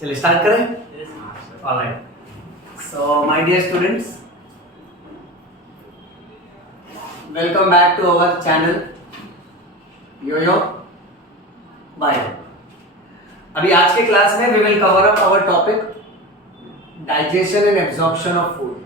चलिए स्टार्ट करें. Alright. So my dear students, welcome back to our channel Yo Bio. अभी आज के क्लास में we will cover up our topic digestion and absorption of food.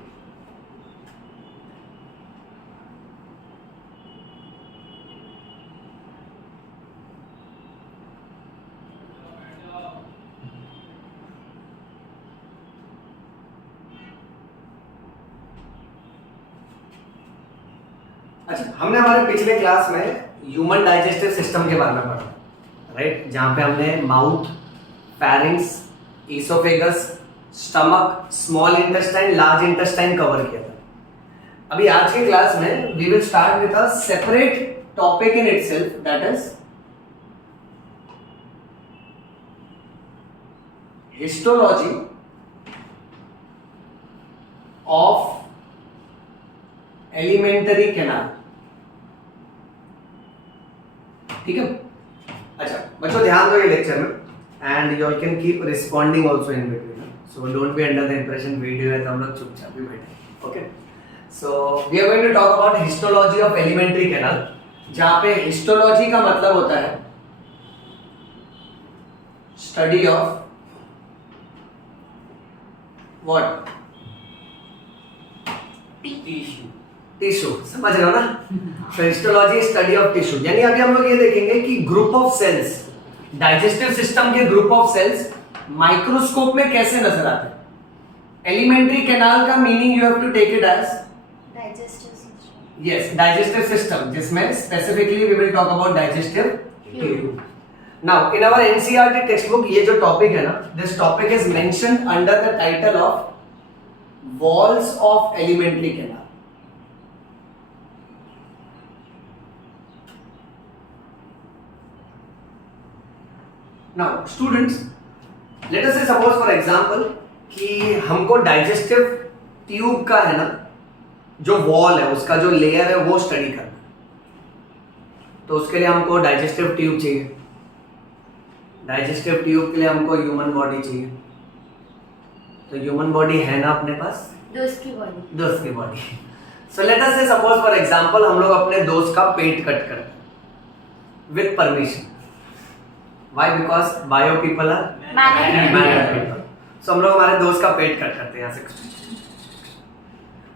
अच्छा, हमने हमारे पिछले क्लास में ह्यूमन डाइजेस्टिव सिस्टम के बारे में पढ़ा, राइट? जहाँ पे हमने mouth, pharynx, oesophagus, stomach, small intestine, large intestine cover किया था. अभी आज के क्लास में we will start with a separate topic in itself, that is histology of alimentary canal. ठीक है. अच्छा बच्चों, ध्यान दो ये लेक्चर में, and you all can keep responding also in between. So don't be under the impression video है तो हम लोग चुपचाप ही बैठे. Okay. So we are going to talk about histology of alimentary canal, जहां पे हिस्टोलॉजी का मतलब होता है स्टडी ऑफ व्हाट? टिश्यू. समझ रहे हो ना? तो हिस्टोलॉजी स्टडी ऑफ टिश्यू, यानी अभी हम लोग ये देखेंगे कि group of cells, digestive system के ग्रुप ऑफ सेल्स माइक्रोस्कोप में कैसे नजर आते हैं. एलिमेंट्री कैनाल का meaning you have to take it as digestive system. Yes, digestive system, जिसमें specifically we will talk about digestive tube. Now in our NCERT text book ये जो topic है ना, this topic is mentioned under the title of walls of alimentary canal. Now students, let us say suppose for example कि हमको digestive tube का है ना, जो वॉल है उसका जो लेयर है वो स्टडी करना है. तो उसके लिए हमको डाइजेस्टिव ट्यूब चाहिए. डाइजेस्टिव ट्यूब के लिए हमको ह्यूमन बॉडी चाहिए. तो ह्यूमन बॉडी है ना अपने पास, दोस्त की बॉडी. सो लेट अस से सपोज फॉर एग्जांपल हम लोग अपने दोस्त का पेट कट करते हैं with permission. Why? Because bio people are mannered people. So हम लोग हमारे दोस्त का पेट कट करते हैं यहाँ से,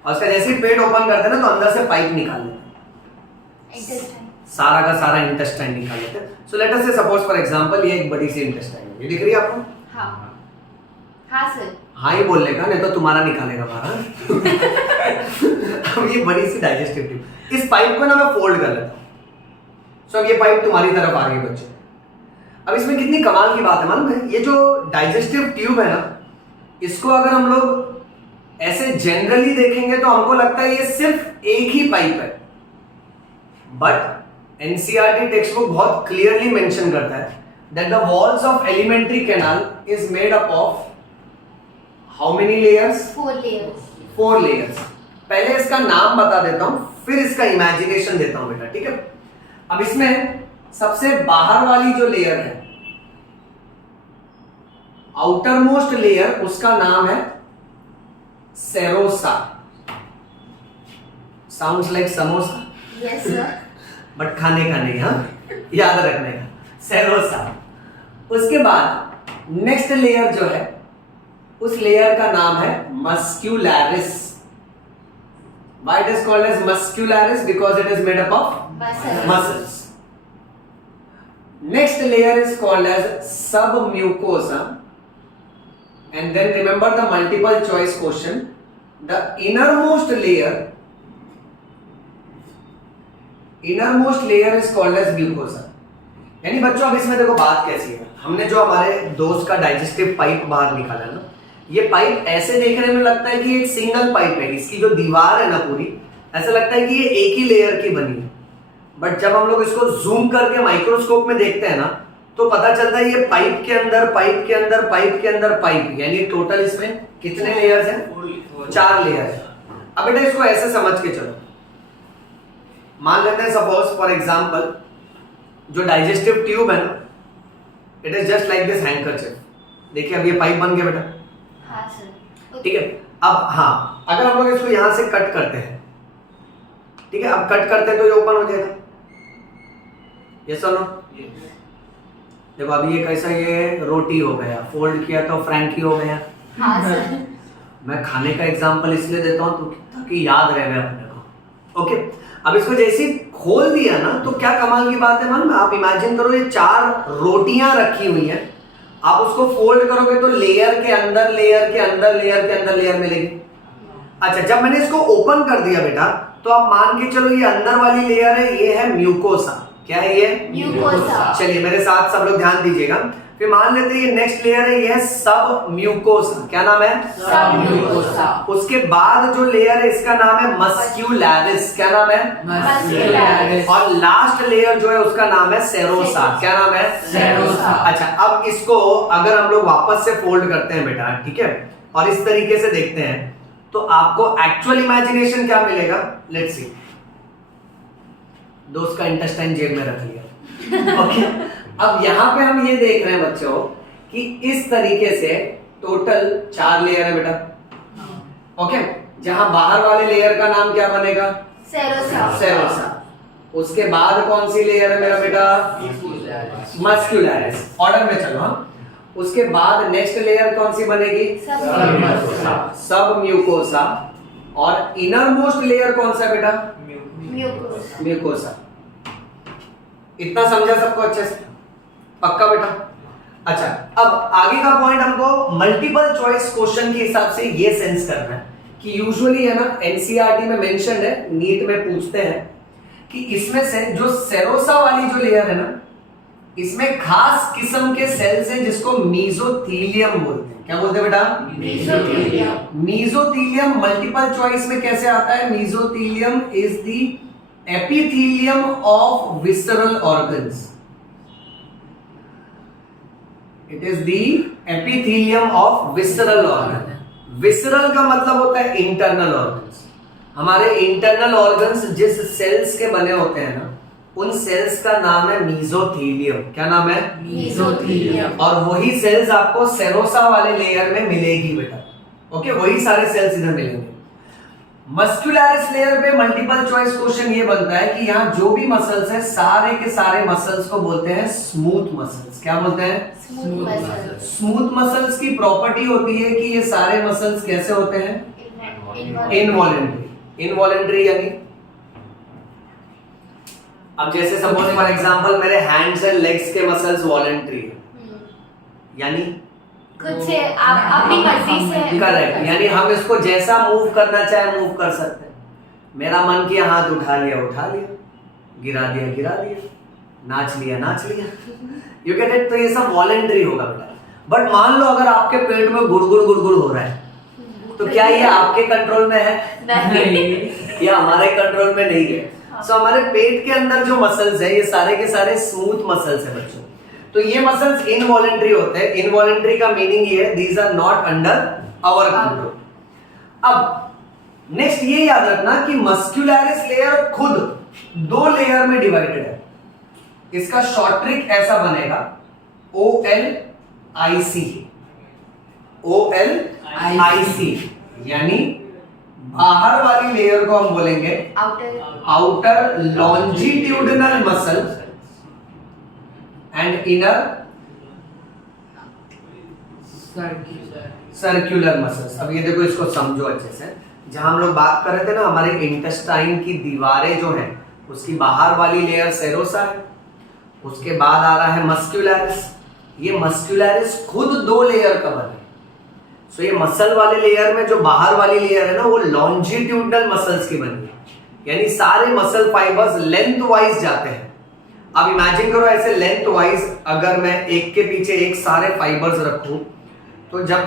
और उसका जैसे ही पेट ओपन करते हैं ना तो अंदर से पाइप निकाल लेते हैं, सारा का सारा इंटेस्टाइन निकाल लेते हैं. सो लेट अस से सपोज फॉर एग्जांपल ये एक बड़ी सी इंटेस्टाइन है, ये दिख रही है आपको? हाँ सर. हाँ ही बोलने का, नहीं तो तुम्हारा निकालेगा बाहर. अब ये बड़ी सी डाइजेस्टिव ट्यूब, इस पाइप को ना मैं फोल्ड कर लेता हूँ. सो अब ये पाइप तुम्हारी तरफ आ रही है बच्चे. अब इसमें कितनी कमाल की बात है मालूम है? ये जो डाइजेस्टिव ट्यूब है ना, इसको अगर हम लोग ऐसे जनरली देखेंगे तो हमको लगता है ये सिर्फ एक ही पाइप है, बट एनसीईआरटी टेक्स्ट बुक बहुत क्लियरली मेंशन करता है that the walls of alimentary canal is made up of how many layers? 4 layers. पहले इसका नाम बता देता हूं, फिर इसका इमेजिनेशन देता हूं बेटा, ठीक है? अब इसमें सबसे बाहर वाली जो लेयर है, आउटर मोस्ट लेयर, उसका नाम है serosa. Sounds like samosa. Yes sir. But खाने का नहीं, हाँ, याद रखने का. सेरोसा. उसके बाद नेक्स्ट लेयर जो है, उस लेयर का नाम है muscularis. Why it is called as muscularis? Because it is made up of muscles. Next layer is called as submucosa, and then remember the multiple choice question. The innermost layer is called as mucosa. यानी बच्चों अब इसमें देखो बात कैसी है. हमने जो हमारे दोस्त का डाइजेस्टिव पाइप बाहर निकाला ना, ये पाइप ऐसे देखने में लगता है कि एक सिंगल पाइप है. इसकी जो दीवार है ना पूरी, ऐसा लगता है कि ये एक ही लेयर की बनी है. बट जब हम लोग इसको जूम करके माइक्रोस्कोप में देखते हैं ना, तो पता चलता है ये पाइप के अंदर पाइप के अंदर पाइप के अंदर पाइप, यानी टोटल इसमें कितने लेयर्स हैं? 4 लेयर्स. अब बेटा इसको ऐसे समझ के चलो, मान लेते हैं सपोज फॉर एग्जांपल जो डाइजेस्टिव ट्यूब है ना, it is just like this handkerchief. देखिए अब ये पाइप बन गया बेटा, हाँ सर। ठीक है। अब हाँ, अगर हम लोग इसको यहां से कट करते हैं, ठीक है, अब कट करते हैं तो ये ओपन हो जाएगा, यस और नो? देखो अभी ये कैसा, ये रोटी हो गया, फोल्ड किया तो फ्रैंकी हो गया। हाँ सर। मैं खाने का एग्जांपल इसलिए देता हूं ताकि याद रहे अपने को। ओके, अब इसको जैसे ही खोल दिया ना तो क्या कमाल की बात है मन, आप इमेजिन करो ये 4 रोटियां रखी हुई हैं, आप उसको फोल्ड करोगे तो लेयर के अंदर लेयर के अंदर लेयर के अंदर लेयर मिलेगी। अच्छा, जब मैंने इसको ओपन कर दिया बेटा तो आप मान के चलो ये अंदर वाली लेयर है, ये है म्यूकोसा। क्या है ये? म्यूकोसा। चलिए मेरे साथ सब लोग ध्यान दीजिएगा। फिर मान लेते हैं ये नेक्स्ट लेयर है, ये है सब म्यूकोसा। क्या नाम है? सब म्यूकोसा। उसके बाद जो लेयर है इसका नाम है मस्क्यूलैरिस। क्या नाम है? मस्क्यूलैरिस। और लास्ट लेयर जो है उसका नाम है सेरोसा। क्या नाम है? सेरोसा। अच्छा, अब इसको अगर हम लोग वापस से फोल्ड करते हैं बेटा, ठीक है, और इस तरीके से देखते हैं तो आपको एक्चुअल इमेजिनेशन क्या मिलेगा? Let's see. दोस्त का इंटेस्टाइन जेब में रख लिया। ओके, अब यहां पे हम ये देख रहे हैं बच्चों कि इस तरीके से टोटल 4 लेयर है बेटा। ओके, जहां बाहर वाले लेयर का नाम क्या बनेगा? सेरोसा। सेरोसा। उसके बाद कौन सी लेयर है मेरा बेटा? मस्क्यूलैरिस। ऑर्डर में चलो। हाँ, उसके बाद नेक्स्ट लेयर कौन सी बनेगी? सब म्यूकोसा। और इनर मोस्ट लेयर कौन सा बेटा? म्यूकोसा। म्यूकोसा। इतना समझा सबको अच्छे से? पक्का बेटा? अच्छा, अब आगे का पॉइंट हमको मल्टीपल चॉइस क्वेश्चन के हिसाब से ये सेंस करना है कि यूजुअली है ना, एनसीईआरटी में मेंशन्ड है, नीट में पूछते हैं कि इसमें से जो सेरोसा वाली जो लेयर है ना, इसमें खास किस्म के सेल्स हैं जिसको मीजोथीलियम बोलते हैं। क्या बोलते हैं बेटा? मीजोथीलियम। मीजोथीलियम मल्टीपल चॉइस में कैसे आता है? Mesothelium is the epithelium of visceral organs. It is the epithelium of visceral organ. Visceral का मतलब होता है इंटरनल ऑर्गन्स। हमारे इंटरनल ऑर्गन्स जिस सेल्स के बने होते हैं ना, उन सेल्स का नाम है मीजोथीलियम। क्या नाम है? मीजोथीलियम। और वही सेल्स आपको सेरोसा वाले लेयर में मिलेगी बेटा। ओके, वही सारे सेल्स इधर मिलेंगे। मस्क्यूलैरिस लेयर पे मल्टीपल चॉइस क्वेश्चन ये बनता है कि यहाँ जो भी मसल्स है, सारे के सारे मसल्स को बोलते हैं स्मूथ मसल्स। क्या बोलते हैं? Smooth muscles. स्मूथ मसल्स की प्रॉपर्टी होती है कि ये सारे मसल्स कैसे होते हैं? इनवॉलेंट्री। इनवॉलेंट्री यानी अब जैसे सपोज फॉर एग्जांपल मेरे हैंड्स एंड लेग्स के मसल्स वॉलेंट्री है, यानी खुद से आप अपनी मर्जी से। करेक्ट, यानी हम इसको जैसा मूव करना चाहे मूव कर सकते हैं। मेरा मन किया हाथ उठा लिया, गिरा दिया, नाच लिया, यू गेट इट? तो ये सब वॉलेंट्री होगा बेटा। बट मान लो अगर आपके पेट में गुड़गुड़ हो रहा है तो क्या ये आपके कंट्रोल में है? नहीं। या हमारे कंट्रोल में नहीं है। सो हमारे पेट के अंदर जो मसल्स है ये सारे के सारे स्मूथ मसल्स है बच्चों। तो ये मसल्स इनवॉलेंट्री होते हैं। इनवॉलेंट्री का मीनिंग ये है these are not under our control. अब नेक्स्ट ये याद रखना कि मस्क्यूलैरिस लेयर खुद 2 लेयर में डिवाइडेड है। इसका शॉर्ट ट्रिक ऐसा बनेगा OLIC। OLIC यानी बाहर वाली लेयर को हम बोलेंगे outer longitudinal muscle and inner circular muscles. अब ये देखो, इसको समझो अच्छे से। जहां हम लोग बात कर रहे थे ना, हमारे इंटेस्टाइन की दीवारें जो हैं उसकी बाहर वाली लेयर सेरोसा है, उसके बाद आ रहा है मस्क्यूलैरिस। ये मस्क्यूलैरिस खुद 2 लेयर का बना है। सो ये मसल वाले लेयर में जो बाहर वाली लेयर है ना, वो लॉन्जिट्यूडनल मसल्स की बनी है, यानी सारे मसल फाइबर्स लेंथ वाइज जाते हैं। अब इमेजिन करो ऐसे लेंथ वाइज अगर मैं एक के पीछे एक सारे फाइबर्स रखूं तो जब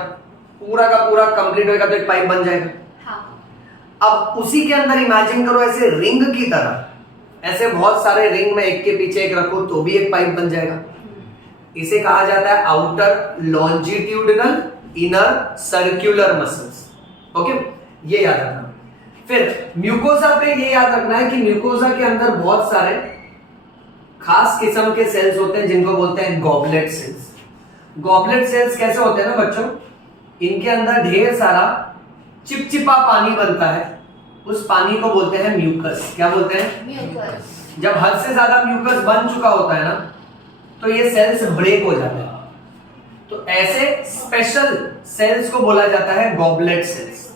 पूरा का पूरा कंप्लीट होगा तो एक पाइप बन जाएगा। हाँ। अब उसी के अंदर इमेजिन करो ऐसे रिंग की तरह, ऐसे बहुत सारे रिंग में एक के पीछे एक रखो तो भी एक पाइप बन जाएगा। इसे कहा जाता है outer longitudinal inner circular muscles. Okay, ये याद रखना। फिर म्यूकोसा पे ये याद रखना है कि म्यूकोसा के अंदर बहुत सारे खास किस्म के सेल्स होते हैं जिनको बोलते हैं गॉबलेट सेल्स। गॉबलेट सेल्स कैसे होते हैं ना बच्चों, इनके अंदर ढेर सारा चिपचिपा पानी बनता है, उस पानी को बोलते हैं म्यूकस। क्या बोलते हैं? म्यूकस। जब हद से ज्यादा म्यूकस बन चुका होता है ना, तो ये सेल्स ब्रेक हो जाते हैं। तो ऐसे स्पेशल सेल्स को बोला जाता है गॉबलेट सेल्स।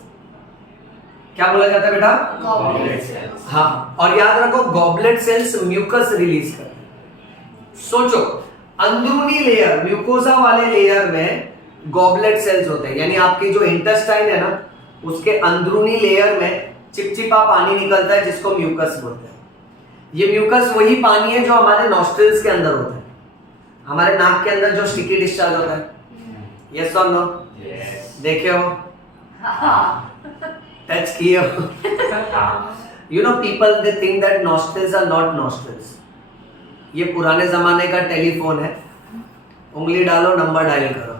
क्या बोला जाता है बेटा? Goblet cells. हाँ, और याद रखो गॉबलेट सेल्स म्यूकस रिलीज करते हैं। सोचो, अंदरूनी लेयर, म्यूकोसा वाले लेयर में गॉबलेट सेल्स होते हैं, यानी आपकी जो इंटेस्टाइन है ना, उसके अंदरूनी लेयर में चिपचिपा पानी निकलता है जिसको म्यूकस बोलते हैं। ये म्यूकस वही पानी है जो हमारे नॉस्ट्रिल्स के अंदर होता है, हमारे नाक के अंदर जो स्टिकी डिस्चार्ज होता है। यस और नो? देखे हो, टच किए हो। You know people they think that nostrils are not nostrils. ये पुराने जमाने का टेलीफोन है, उंगली डालो नंबर डायल करो।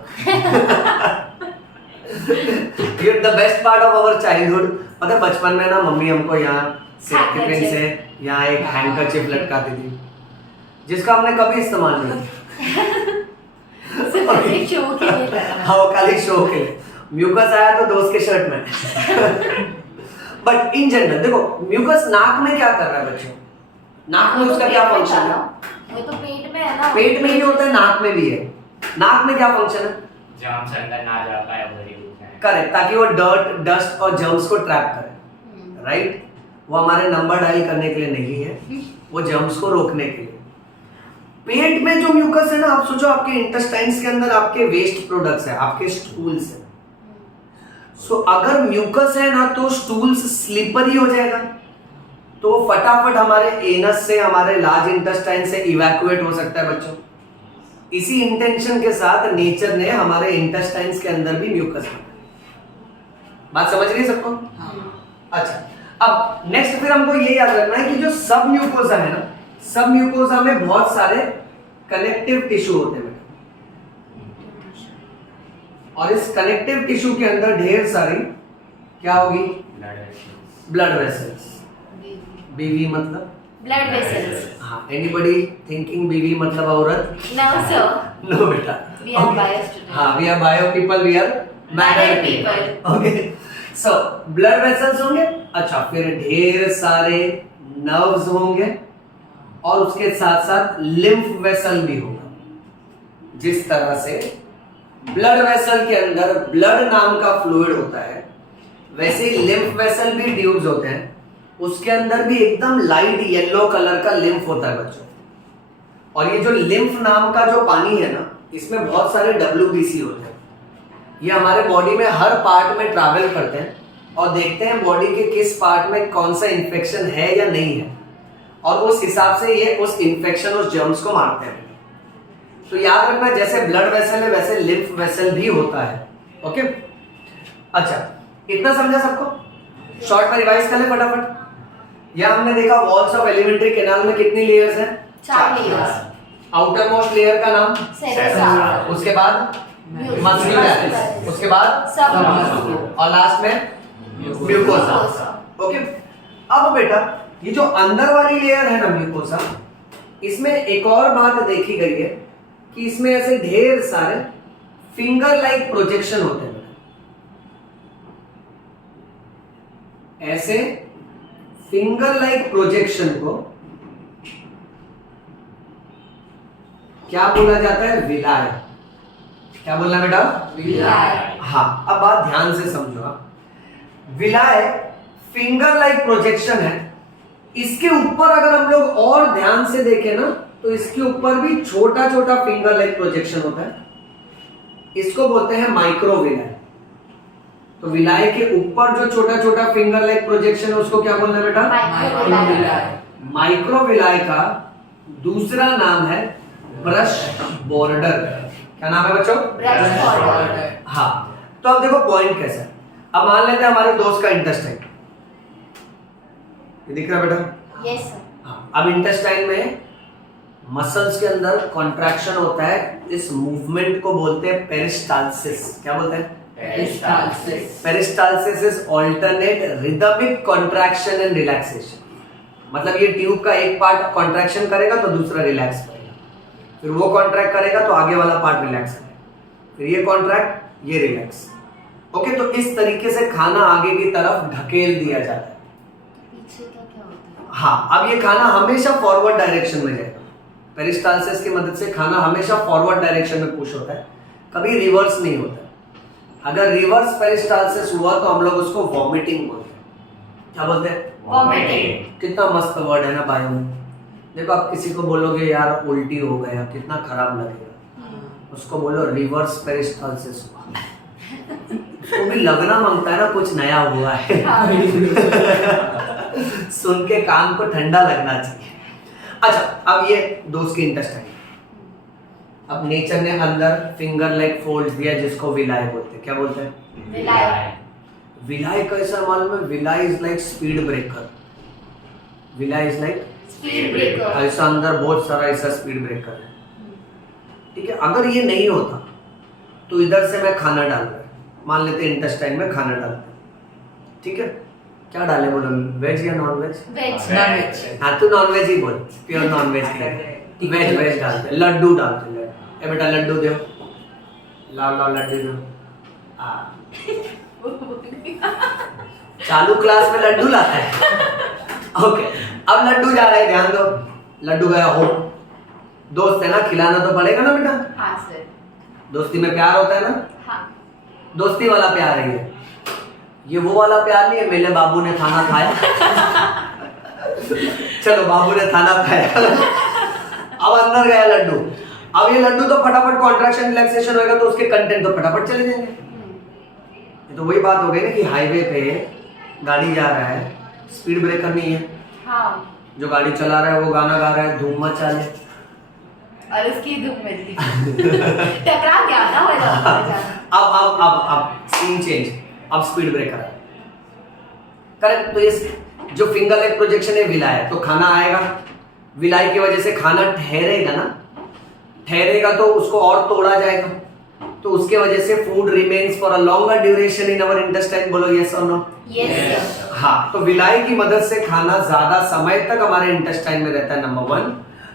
ये the best part of our childhood. पता है बचपन में ना मम्मी हमको यहाँ सेफ्टी पिन से यहाँ एक हैंकरचिप लटकाती थी, जिसका हमने कभी इस्तेमाल नहीं किया। हाँ, वो खाली शो के लिए। म्यूकस आया तो दोस्त के शर्ट में। बट इन जनरल देखो, म्यूकस नाक में क्या कर रहा है बच्चों? नाक में उसका क्या फंक्शन है? वो तो पेट में है ना। पेट में ही होता है, नाक में भी है। नाक में क्या फंक्शन है? जर्म्स अंदर ना जा पाए वही होता है। करेक्ट, ताकि वो डस्ट और जर्म्स को ट्रैप करे। राइट? वो हमारे नंबर डायल करने के लिए नहीं है, वो जर्म्स को रोकने के लिए। पेट में जो म्यूकस है ना, आप सोचो आपके इंटेस्टाइन्स के अंदर आपके वेस्ट प्रोडक्ट्स है, आपके स्टूल्स है। सो अगर म्यूकस है ना, तो स्टूल्स स्लिपरी हो जाएगा, तो फटाफट हमारे एनस से, हमारे लार्ज इंटेस्टाइन से इवैक्यूएट हो सकता है बच्चों। इसी इंटेंशन के साथ नेचर ने हमारे इंटेस्टाइन्स के अंदर भी म्यूकस बनाया। बात समझ रही है सबको? अच्छा, अब नेक्स्ट फिर हमको ये याद रखना है कि जो सब म्यूकोसा है ना, सब म्यूकोसा में बहुत सारे कनेक्टिव टिश्यू होते हैं, और इस कनेक्टिव टिश्यू के अंदर ढेर सारी क्या होगी? Blood vessels. बीवी मतलब ब्लड वेसल्स। हाँ, एनीबॉडी थिंकिंग बीवी मतलब औरत? नो सर, नो बेटा, वी आर बायो स्टूडेंट। हाँ, we are bio people, we are married people. Okay, so blood vessels होंगे। अच्छा, फिर ढेर सारे नर्व्स होंगे, और उसके साथ साथ लिम्फ वेसल भी होगा। जिस तरह से ब्लड वेसल के अंदर ब्लड नाम का फ्लूइड होता है, वैसे ही लिम्फ वेसल भी ट्यूब्स होते हैं, उसके अंदर भी एकदम लाइट येलो कलर का लिम्फ होता है बच्चों। और ये जो लिम्फ नाम का जो पानी है ना, इसमें बहुत सारे WBC होते हैं। ये हमारे बॉडी में हर पार्ट में ट्रैवल करते हैं और देखते हैं बॉडी के किस पार्ट में कौन सा इंफेक्शन है या नहीं है, और उस हिसाब से ये उस इंफेक्शन, उस जर्म्स को मारते हैं। तो याद रखना, जैसे ब्लड वेसल है वैसे लिम्फ वेसल भी होता है। ओके, अच्छा, इतना समझा सबको? शॉर्ट में रिवाइज कर ले फटाफट। यह हमने देखा वॉल्स ऑफ एलिमेंट्री कैनाल में कितनी लेयर्स हैं? 4 लेयर्स। आउटर मोस्ट लेयर का नाम? सेरेसा। उसके बाद मस्कुलस, उसके बाद सब, और लास्ट में म्यूकोसा। ओके, अब बेटा ये जो अंदर वाली लेयर है ना म्यूकोसा, इसमें एक और बात देखी गई है कि इसमें ऐसे ढेर सारे फिंगर लाइक प्रोजेक्शन होते हैं। ऐसे फिंगर लाइक प्रोजेक्शन को क्या बोला जाता है? विलाय। क्या बोलना बेटा? विलाय। हाँ, अब बात ध्यान से समझो आप। विलाय फिंगर लाइक प्रोजेक्शन है। इसके ऊपर अगर हम लोग और ध्यान से देखें ना, तो इसके ऊपर भी छोटा छोटा फिंगर लाइक प्रोजेक्शन होता है। इसको बोलते हैं माइक्रोविलाय। तो विलाय के ऊपर जो छोटा छोटा फिंगर लाइक प्रोजेक्शन है, उसको क्या बोलना है बेटा? माइक्रोविलाय। माइक्रोविलाय का दूसरा नाम है ब्रश बॉर्डर। क्या नाम है बच्चों? Brush border. हाँ, तो अब देखो पॉइंट कैसा है। अब मान लेते हैं हमारे दोस्त का इंटेस्टाइन, ये दिख रहा है बेटा? Yes sir. हाँ, अब इंटेस्टाइन में मसल्स के अंदर कॉन्ट्रैक्शन होता है, इस मूवमेंट को बोलते हैं पेरिस्टाल्सिस। क्या बोलते हैं? Peristalsis. Peristalsis is alternate rhythmic contraction and relaxation. मतलब ये ट्यूब का एक पार्ट कॉन्ट्रैक्शन करेगा तो दूसरा रिलैक्स करेगा, फिर वो कॉन्ट्रैक्ट करेगा तो आगे वाला पार्ट रिलैक्स करेगा। फिर ये कॉन्ट्रैक्ट, ये रिलैक्स। ओके, तो इस तरीके से खाना आगे की तरफ ढकेल दिया जाता है। पीछे का क्या होता है? हाँ, अब ये खाना हमेशा फॉरवर्ड डायरेक्शन में जाएगा। पेरिस्टाल्सिस की मदद से खाना हमेशा फॉरवर्ड डायरेक्शन में पुश होता है, कभी रिवर्स नहीं होता। अगर रिवर्स पेरिस्टाल्सिस हुआ तो हम लोग उसको वॉमिटिंग बोलते हैं। क्या बोलते हैं? वॉमिटिंग। कितना मस्त वर्ड है ना बायो में। देखो, आप किसी को बोलोगे यार उल्टी हो गया, कितना खराब लगेगा। उसको बोलो रिवर्स पेरिस्टाल्सिस हुआ, उसको भी लगना मांगता है ना कुछ नया हुआ है। सुन के कान को ठंडा लगना चाहिए। अच्छा, अब ये दोस्त की इंटेस्टाइन। अब नेचर ने अंदर फिंगर लेग फोल्ड दिया जिसको विलाय बोलते हैं। क्या बोलते हैं? विलाय। विलाय कैसा मालूम है? Villi is like speed breaker. Villi is like speed breaker. ऐसा अंदर बहुत सारा ऐसा स्पीड ब्रेकर है। ठीक है, अगर ये नहीं होता तो इधर से मैं खाना डाल रहा हूं, मान लेते हैं इंटेस्टाइन में खाना डालते हैं। ठीक है, क्या डाले बोलो, वेज या non veg? Veg. Non veg. हाँ, तू नॉन वेज ही बोल, प्योर नॉन वेज की। वेज वेज डालते हैं, लड्डू डालते हैं। ए बेटा लड्डू दो, लाओ लाओ लड्डू दो। चालू क्लास में लड्डू लाता है। ओके, अब लड्डू जा रहा है, ध्यान दो। लड्डू गया हो, दोस्त है ना, खिलाना तो पड़ेगा ना बेटा। हाँ सर। दोस्ती में प्यार होता है ना, हाँ। दोस्ती वाला प्यार है ये वो वाला प्यार नहीं है मेरे बाबू ने खाना खाया। चलो, बाबू ने खाना खाया, अब अंदर गया लड्डू। अब ये लड्डू तो फटाफट कॉन्ट्रैक्शन रिलैक्सेशन होगा तो उसके कंटेंट तो फटाफट चले जाएंगे। ये तो वही बात हो गई ना कि हाईवे पे गाड़ी जा रहा है, स्पीड ब्रेकर नहीं है। हाँ। जो गाड़ी चला रहा है वो गाना गा रहा है, धूम मचा ले, और उसकी धूम में थी। टकरा गया ना वो। अब सीन चेंज, अब स्पीड ब्रेकर है। करेक्ट, तो ये जो फिंगर लेग प्रोजेक्शन है विलाय, तो खाना आएगा, विलाय की वजह से खाना ठहरेगा ना, ठहरेगा तो उसको और तोड़ा जाएगा, तो उसके वजह से food remains for a longer duration in our intestine. बोलो यस और नो? Yes sir. हाँ, तो विलाय की मदद से खाना ज्यादा समय तक हमारे इंटेस्टाइन में रहता है, नंबर 1।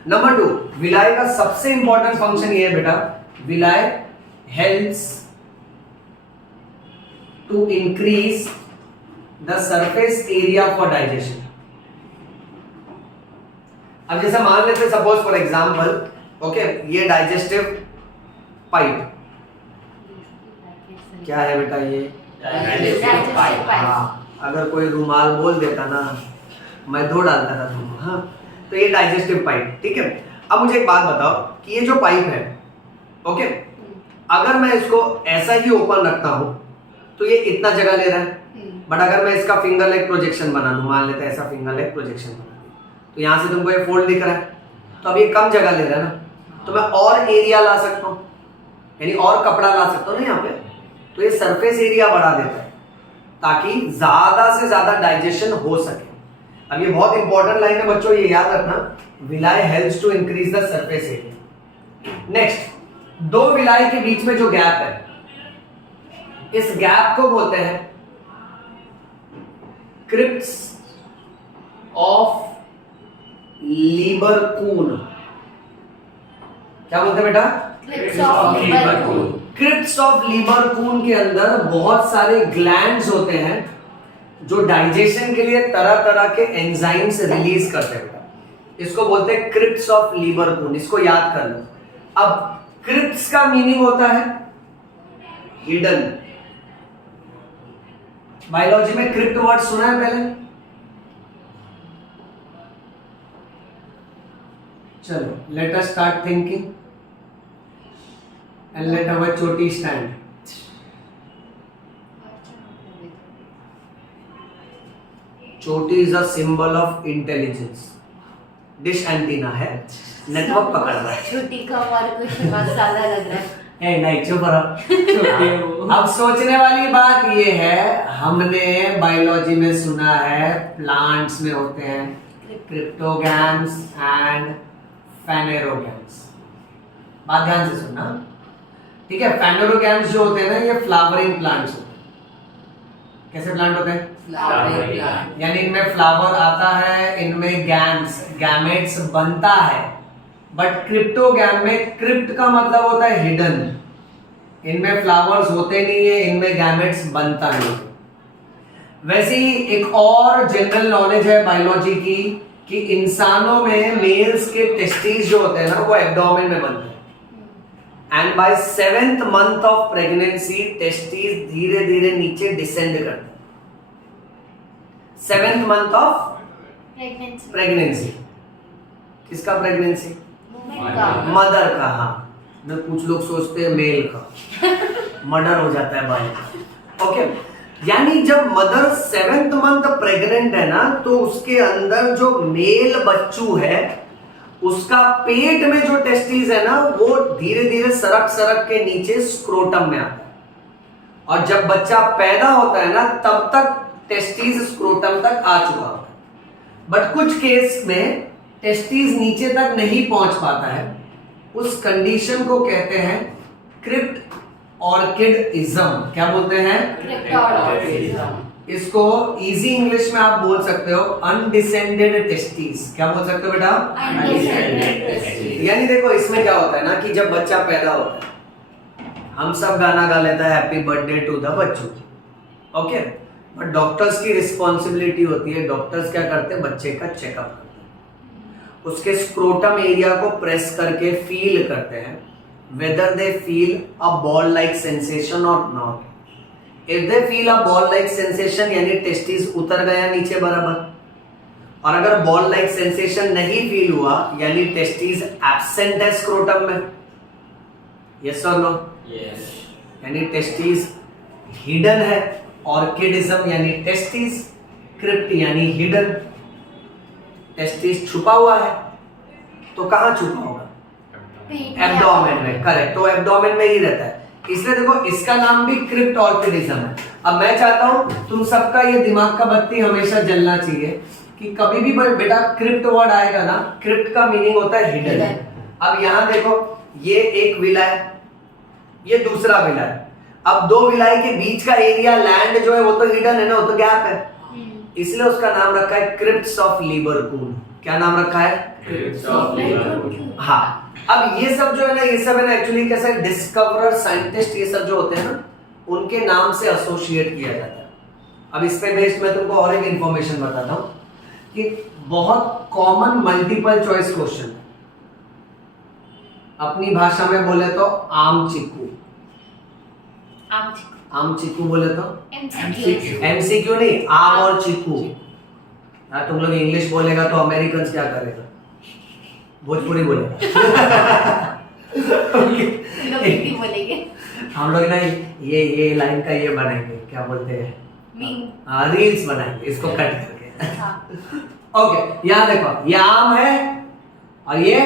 नंबर 2, विलाय का सबसे इंपॉर्टेंट फंक्शन ये है बेटा, villi helps to increase the surface area for digestion. अब जैसे मान लेते सपोज फॉर एग्जांपल, ओके, ये डाइजेस्टिव पाइप क्या है बेटा? ये Digestive pipe। हाँ, अगर कोई रुमाल बोल देता ना, मैं दो डालता था तुम। हाँ, तो ये डाइजेस्टिव पाइप। ठीक है, अब मुझे एक बात बताओ कि ये जो पाइप है, ओके, अगर मैं इसको ऐसा ही ओपन रखता हूं तो ये इतना जगह ले रहा है। बट अगर मैं इसका फिंगर लेग प्रोजेक्शन बना दूं, मान लेते हैं ऐसा फिंगर लेग प्रोजेक्शन बना दूं, तो यहां से तुमको ये फोल्ड दिख रहा है, तो अब ये कम जगह ले रहा है ना, तो मैं और एरिया ला सकता हूँ, यानी और कपड़ा ला सकता हूँ ना यहाँ पे, तो ये सरफेस एरिया बढ़ा देता है ताकि ज्यादा से ज्यादा डाइजेशन हो सके। अब ये बहुत इंपॉर्टेंट लाइन है बच्चों, ये याद रखना, villi helps to increase the surface area. Next, दो विलाय के बीच में जो गैप है, इस गैप को बोलते हैं क्रिप्ट्स ऑफ लीबरकून। क्या बोलते हैं बेटा? Crypts of Lieberkuhn. Crypts of Lieberkuhn के अंदर बहुत सारे ग्लैंड्स होते हैं जो डाइजेशन के लिए तरह तरह के एंजाइम्स रिलीज करते हैं। इसको बोलते हैं क्रिप्ट्स ऑफ लीबरकून, इसको याद कर लो। अब क्रिप्ट्स का मीनिंग होता है हिडन। बायोलॉजी में क्रिप्ट वर्ड सुना है पहले? चलो, let us start thinking and let our choti stand. Choti is a symbol of intelligence. Dish antenna है, नेटवर्क पकड़ रहा है। छोटी का और कुछ मसाला लग रहा है। नहीं, चुप रहो। अब सोचने वाली बात ये है, हमने बायोलॉजी में सुना है प्लांट्स में होते हैं क्रिप्टोगैम्स एंड फेनेरोगैम्स। बात ध्यान से सुनना, ठीक है? फेनेरोगैम्स जो होते हैं ना, ये फ्लावरिंग प्लांट्स होते हैं। कैसे प्लांट होते हैं? Flowering plant. यानी इनमें फ्लावर आता है, इनमें गैमेट्स बनता है। बट क्रिप्टोगैम में क्रिप्ट का मतलब होता है हिडन, इनमें फ्लावर्स होते नहीं है, इनमें गैमेट्स बनता नहीं है। वैसे ही एक और जनरल नॉलेज है बायोलॉजी की कि इंसानों में मेल्स के टेस्टिस जो होते हैं ना वो एब्डोमेन में बनते हैं and by 7th month of pregnancy testis धीरे धीरे नीचे डिसेंड करते हैं। 7th मंथ ऑफ प्रेगनेंसी किसका प्रेगनेंसी? मदर का। हाँ, कुछ लोग सोचते हैं मेल का मर्डर हो जाता है भाई का। ओके, यानी जब मदर 7th मंथ प्रेग्नेंट है ना तो उसके अंदर जो मेल बच्चू है उसका पेट में जो टेस्टिस है ना वो धीरे धीरे सरक सरक के नीचे स्क्रोटम में आता है और जब बच्चा पैदा होता है ना तब तक टेस्टिस स्क्रोटम तक आ चुका होता है। बट कुछ केस में टेस्टिस नीचे तक नहीं पहुंच पाता है, उस कंडीशन को कहते हैं क्रिप्ट ऑर्किडिज्म। क्या बोलते हैं? इसको इजी इंग्लिश में आप बोल सकते हो अनडिसेंडेड टेस्टिस। क्या बोल सकते हो बेटा? Undescended testis. यानी देखो इसमें क्या होता है ना कि जब बच्चा पैदा होता है हम सब गाना गा लेता है हैप्पी बर्थडे टू द बच्चू, ओके, बट डॉक्टर्स की रिस्पॉन्सिबिलिटी होती है, डॉक्टर्स क्या करते हैं बच्चे का चेकअप करते हैं, उसके स्क्रोटम एरिया को प्रेस करके फील करते हैं whether they feel a ball like sensation or not. If they feel a ball like sensation यानी टेस्टिस उतर गया नीचे बराबर, और अगर बॉल लाइक सेंसेशन नहीं फील हुआ यानी टेस्टिस एब्सेंट है स्क्रोटम में, यस और नो? यस। यानी टेस्टिस हिडन है, ऑर्किडिज्म यानी टेस्टिस, क्रिप्ट यानी हिडन। टेस्टिस छुपा हुआ है तो कहां छुपा होगा? एब्डोमेन में, करेक्ट। तो एब्डोमेन में ही रहता है, इसलिए देखो इसका नाम भी क्रिप्ट ऑर्किडिज्म है। अब मैं चाहता हूं तुम सबका ये दिमाग का बत्ती हमेशा जलना चाहिए कि कभी भी बेटा क्रिप्ट वर्ड आएगा ना, क्रिप्ट का मीनिंग होता है हिडन। अब यहां देखो ये एक विला है, ये दूसरा विला है। अब दो विलाय के बीच का एरिया लैंड जो है वो तो हिडन है ना, वो तो गैप है, इसलिए उसका नाम रखा है क्रिप्ट्स ऑफ लिबरपूल। क्या नाम रखा है? Crypts of Liverpool. हाँ, अब ये सब जो है ना, ये सब है ना एक्चुअली कैसे डिस्कवरर साइंटिस्ट ये सब जो होते हैं ना उनके नाम से एसोसिएट किया जाता है। अब इस पे बेस्ड मैं तुमको और एक इंफॉर्मेशन बताता हूँ कि बहुत कॉमन मल्टीपल चॉइस क्वेश्चन अपनी भाषा में बोले तो आम चिक्कू, आम चिक्कू बोले तो एमसीक्यू नहीं, आम और चिक्कू। हाँ, तुम लोग इंग्लिश बोलेगा तो अमेरिकन क्या करेगा? भोजपुरी बोलेगा। बोलेंगे हम लोग ना ये लाइन का ये बनाएंगे, क्या बोलते हैं, रील्स बनाएंगे इसको कट करके। ओके, यहाँ देखो ये आम है और ये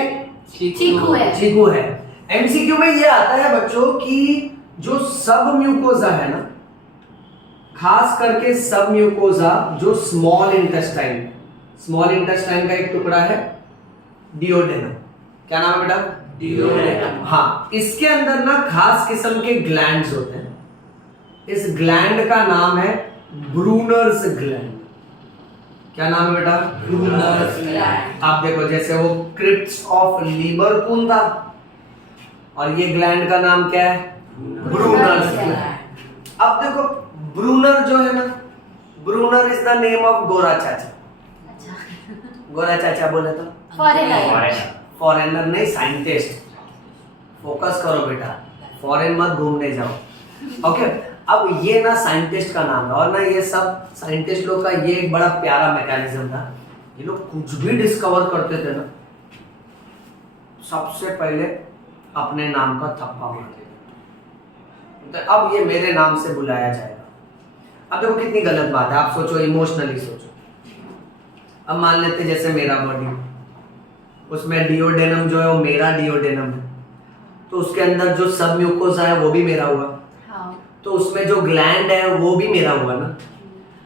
चीकू है। एमसीक्यू में ये आता है बच्चों कि जो सब म्यूकोजा है ना, खास करके सब म्यूकोजा जो स्मॉल इंटेस्टाइन का एक टुकड़ा है डिओडेनम। क्या नाम है बेटा? डिओडेनम। हाँ, इसके अंदर ना खास किस्म के ग्लैंड्स होते हैं। इस ग्लैंड का नाम है ब्रूनर्स ग्लैंड। क्या नाम है बेटा? Brunner's gland. आप देखो जैसे वो क्रिप्ट्स ऑफ लिबरपूल था और ये ग्लैंड का नाम क्या है? Brunner's gland. अब देखो ब्रूनर जो है ना, Brunner is the name of गोरा चाचा। गोरा चाचा बोले तो फॉरेनर नहीं, साइंटिस्ट। फोकस करो बेटा, फॉरेन मत घूमने जाओ। ओके, अब ये ना साइंटिस्ट का नाम है और ना ये सब साइंटिस्ट लोग का ये एक बड़ा प्यारा मैकेनिज्म था। ये लोग कुछ भी डिस्कवर करते थे ना सबसे पहले अपने नाम का थप्पा मारते थे, तो अब ये मेरे नाम से बुलाया जाएगा। अब देखो कितनी गलत बात है, आप सोचो, इमोशनली सोचो। अब मान लेते जैसे मेरा बॉडी, उसमें डिओडेनम जो है वो मेरा डिओडेनम है, तो उसके अंदर जो सब म्यूकोसा है वो भी मेरा हुआ। हाँ। तो उसमें जो ग्लैंड है वो भी मेरा हुआ ना,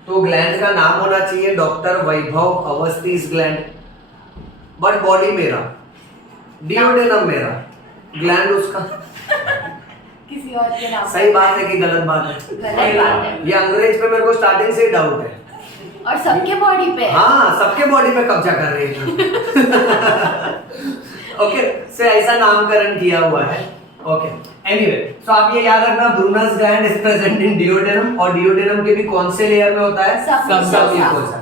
तो ग्लैंड का नाम होना चाहिए doctor Vaibhav Awasthi's gland, but body मेरा, डिओडेनम मेरा, ग्लैंड उसका। किसी और के नाम। सही बात है कि गलत बात है? गलत बात है। ये अंग्रेज पे मेरे को स्टार्टिंग से ही डाउट है। और सबके बॉडी पे? हाँ, सबके बॉडी पे कब्जा कर रही है। ओके, से ऐसा नामकरण किया हुआ है। ओके एनीवे सो आप ये याद रखना Brunner's gland is present in duodenum और डिओडेनम के भी कौन से लेयर में होता है? सबम्यूकोसा।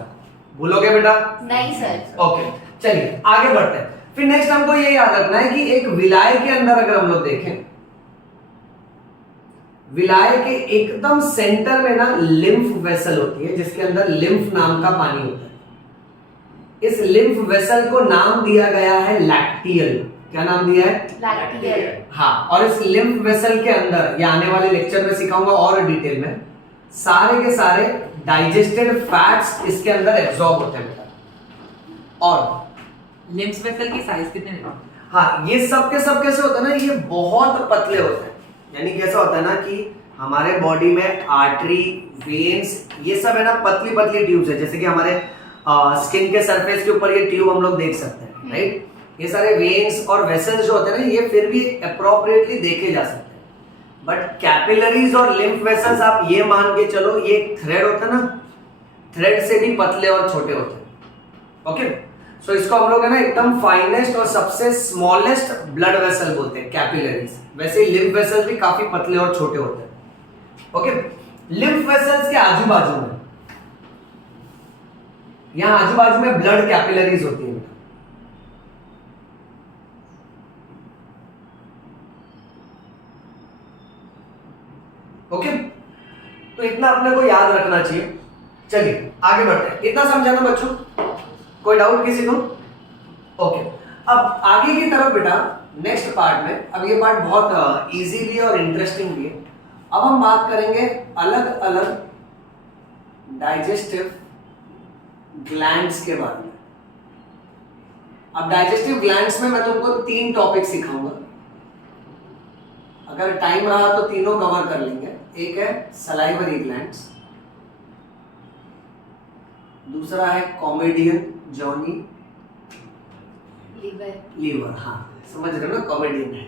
भूलोगे बेटा? नहीं सर। ओके चलिए आगे बढ़ते हैं। फिर नेक्स्ट हमको ये याद रखना है कि एक विलाय के अंदर अगर हम लोग देखें, विलाय के एकदम सेंटर में ना लिम्फ वेसल होती है जिसके अंदर लिम्फ नाम का पानी होता है। इस लिम्फ वेसल को नाम दिया गया है लैक्टियल। क्या नाम दिया है? लैक्टियल। हाँ, और इस लिम्फ वेसल के अंदर, या आने वाले लेक्चर में सिखाऊंगा और डिटेल में, सारे के सारे डाइजेस्टेड फैट्स इसके अंदर एब्जॉर्ब होते हैं बेटा। और लिम्फ वेसल की साइज कितने है? हाँ, ये सब के सब कैसे होते हैं ना, ये बहुत पतले होते हैं। यानी कैसा होता है ना कि हमारे बॉडी में आर्टरी, वेन्स, ये सब है ना पतली पतली ट्यूब्स है। जैसे कि हमारे स्किन के सरफेस के ऊपर ये ट्यूब हम लोग देख सकते हैं, राइट? ये सारे वेन्स और वेसल्स जो होते हैं ना, ये फिर भी अप्रोप्रिएटली देखे जा सकते हैं। बट कैपिलरीज और लिम्फ वेसल्स आप ये मान के चलो, ये थ्रेड होता है ना, थ्रेड से भी पतले और छोटे होते हैं। ओके, सो इसको हम लोग है ना एकदम फाइनेस्ट और सबसे स्मॉलेस्ट ब्लड वेसल बोलते हैं, कैपिलरीज। वैसे ही लिम्फ वेसल्स भी काफी पतले और छोटे होते हैं। ओके, लिम्फ वेसल्स के आजू बाजू में, यहां आजू बाजू में ब्लड कैपिलरीज होती है। ओके, तो इतना अपने को याद रखना चाहिए। चलिए आगे बढ़ते हैं। इतना समझाना बच्चों? कोई डाउट किसी को? ओके, अब आगे की तरफ बेटा नेक्स्ट पार्ट में, अब ये पार्ट बहुत इजी भी है और इंटरेस्टिंग भी है। अब हम बात करेंगे अलग अलग डाइजेस्टिव ग्लैंड्स के बारे में। अब डाइजेस्टिव ग्लैंड्स में मैं तुमको 3 टॉपिक सिखाऊंगा। अगर टाइम रहा तो तीनों कवर कर लेंगे। एक है सलाइवरी ग्लैंड्स, दूसरा है कॉमेडियन जॉनी, लीवर, हाँ समझ रहे हो ना, कॉमेडियन है।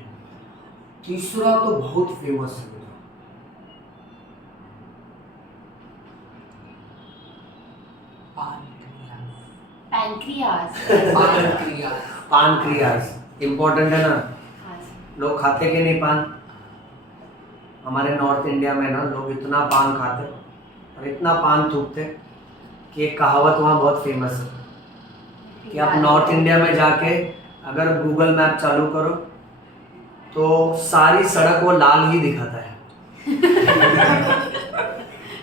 तीसरा तो बहुत फेमस है पानक्रियाज। इंपॉर्टेंट है ना, लोग खाते के नहीं पान? हमारे नॉर्थ इंडिया में ना लोग इतना पान खाते और इतना पान थूकते कि एक कहावत वहाँ बहुत फेमस है कि आप नॉर्थ इंडिया में जाके अगर गूगल मैप चालू करो तो सारी सड़क वो लाल ही दिखाता है।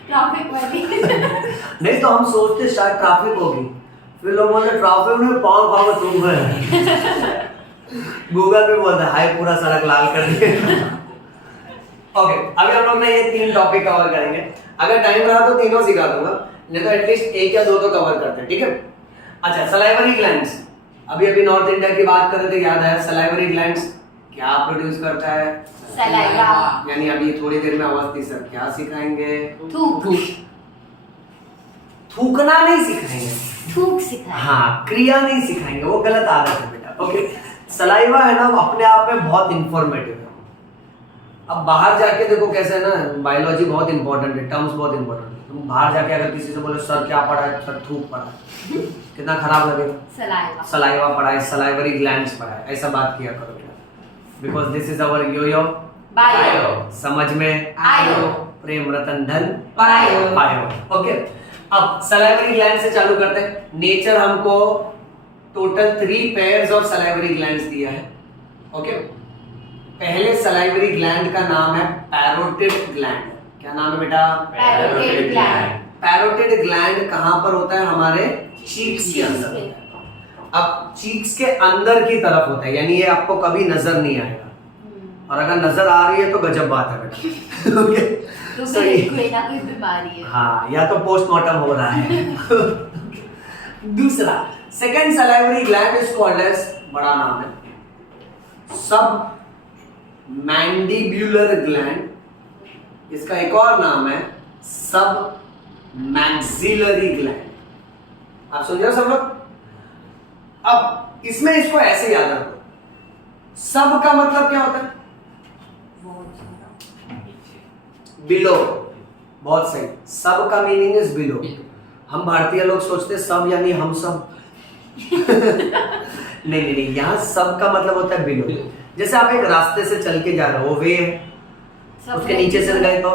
ट्रैफिक वाली। नहीं तो हम सोचते शायद ट्रैफिक होगी, फिर लोग बोलते ट्रैफिक में पान खा के तुम गए। गूगल पे बोलता है हाय पूरा सड़क लाल कर दिया। ओके, अभी हम लोग ने ये 3 टॉपिक कवर करेंगे। अगर टाइम रहा तो तीनों सिखा दूंगा, नहीं तो एटलीस्ट 1 या 2 तो कवर करते हैं, ठीक है? अच्छा, सलाइवरी ग्लैंड्स। अभी नॉर्थ इंडिया की बात कर रहे थे, याद आया। सलाइवरी ग्लैंड्स क्या प्रोड्यूस करता है? सलाइवा। यानी अभी थोड़ी देर में अवस्थी सर क्या सिखाएंगे? थूक। थूकना नहीं सिखाएंगे, थूक सिखाएंगे। हाँ, क्रिया नहीं सिखाएंगे, वो गलत आदत है बेटा। ओके, सलाइवा है ना अपने आप में बहुत इंफॉर्मेटिव है। अब बाहर जाके देखो कैसे है ना, बायोलॉजी बहुत इंपॉर्टेंट है, टर्म्स बहुत इंपॉर्टेंट है। तुम बाहर जाके अगर किसी से बोलो सर क्या पढ़ा है, सर थूक पढ़ा है, कितना खराब लगेगा? सलाइवा। सलाइवा पढ़ा है, सलाइवरी ग्लैंड्स पढ़ा है, ऐसा बात किया करो क्या, because this is our yo bio. समझ में आयो। Prem Ratan Dhan bio. Bio. Okay, अब सलाइवरी ग्लैंड से चालू करते हैं। नेचर हमको total 3 pairs of salivary glands दिया है। ओके, पहले सलाइवरी ग्लैंड का नाम है पैरोटिड ग्लैंड। क्या नाम है बेटा? Parotid gland. पैरोटिड ग्लैंड कहां पर होता है? हमारे चीक्स के अंदर होता है। अब चीक्स के अंदर की तरफ होता है, यानी ये आपको कभी नजर नहीं आएगा, और अगर नजर आ रही है तो गजब बात है बेटा। ओके, तो कोई ना कोई बीमारी है। हाँ, या तो पोस्टमार्टम हो रहा है। दूसरा, second salivary gland is called as, बड़ा नाम है, सब मैंडिब्यूलर ग्लैंड। इसका एक और नाम है सब मैक्सिलरी ग्लैंड। आप समझ रहे हो सब लोग? अब इसमें इसको ऐसे याद रखो, सब का मतलब क्या होता है? बिलो। बहुत सही, सब का मीनिंग इज बिलो। हम भारतीय लोग सोचते सब यानी हम सब। नहीं, यहाँ सब का मतलब होता है बिलो। जैसे आप एक रास्ते से चल के जा रहे हो, वो वे है, उसके नीचे से गए तो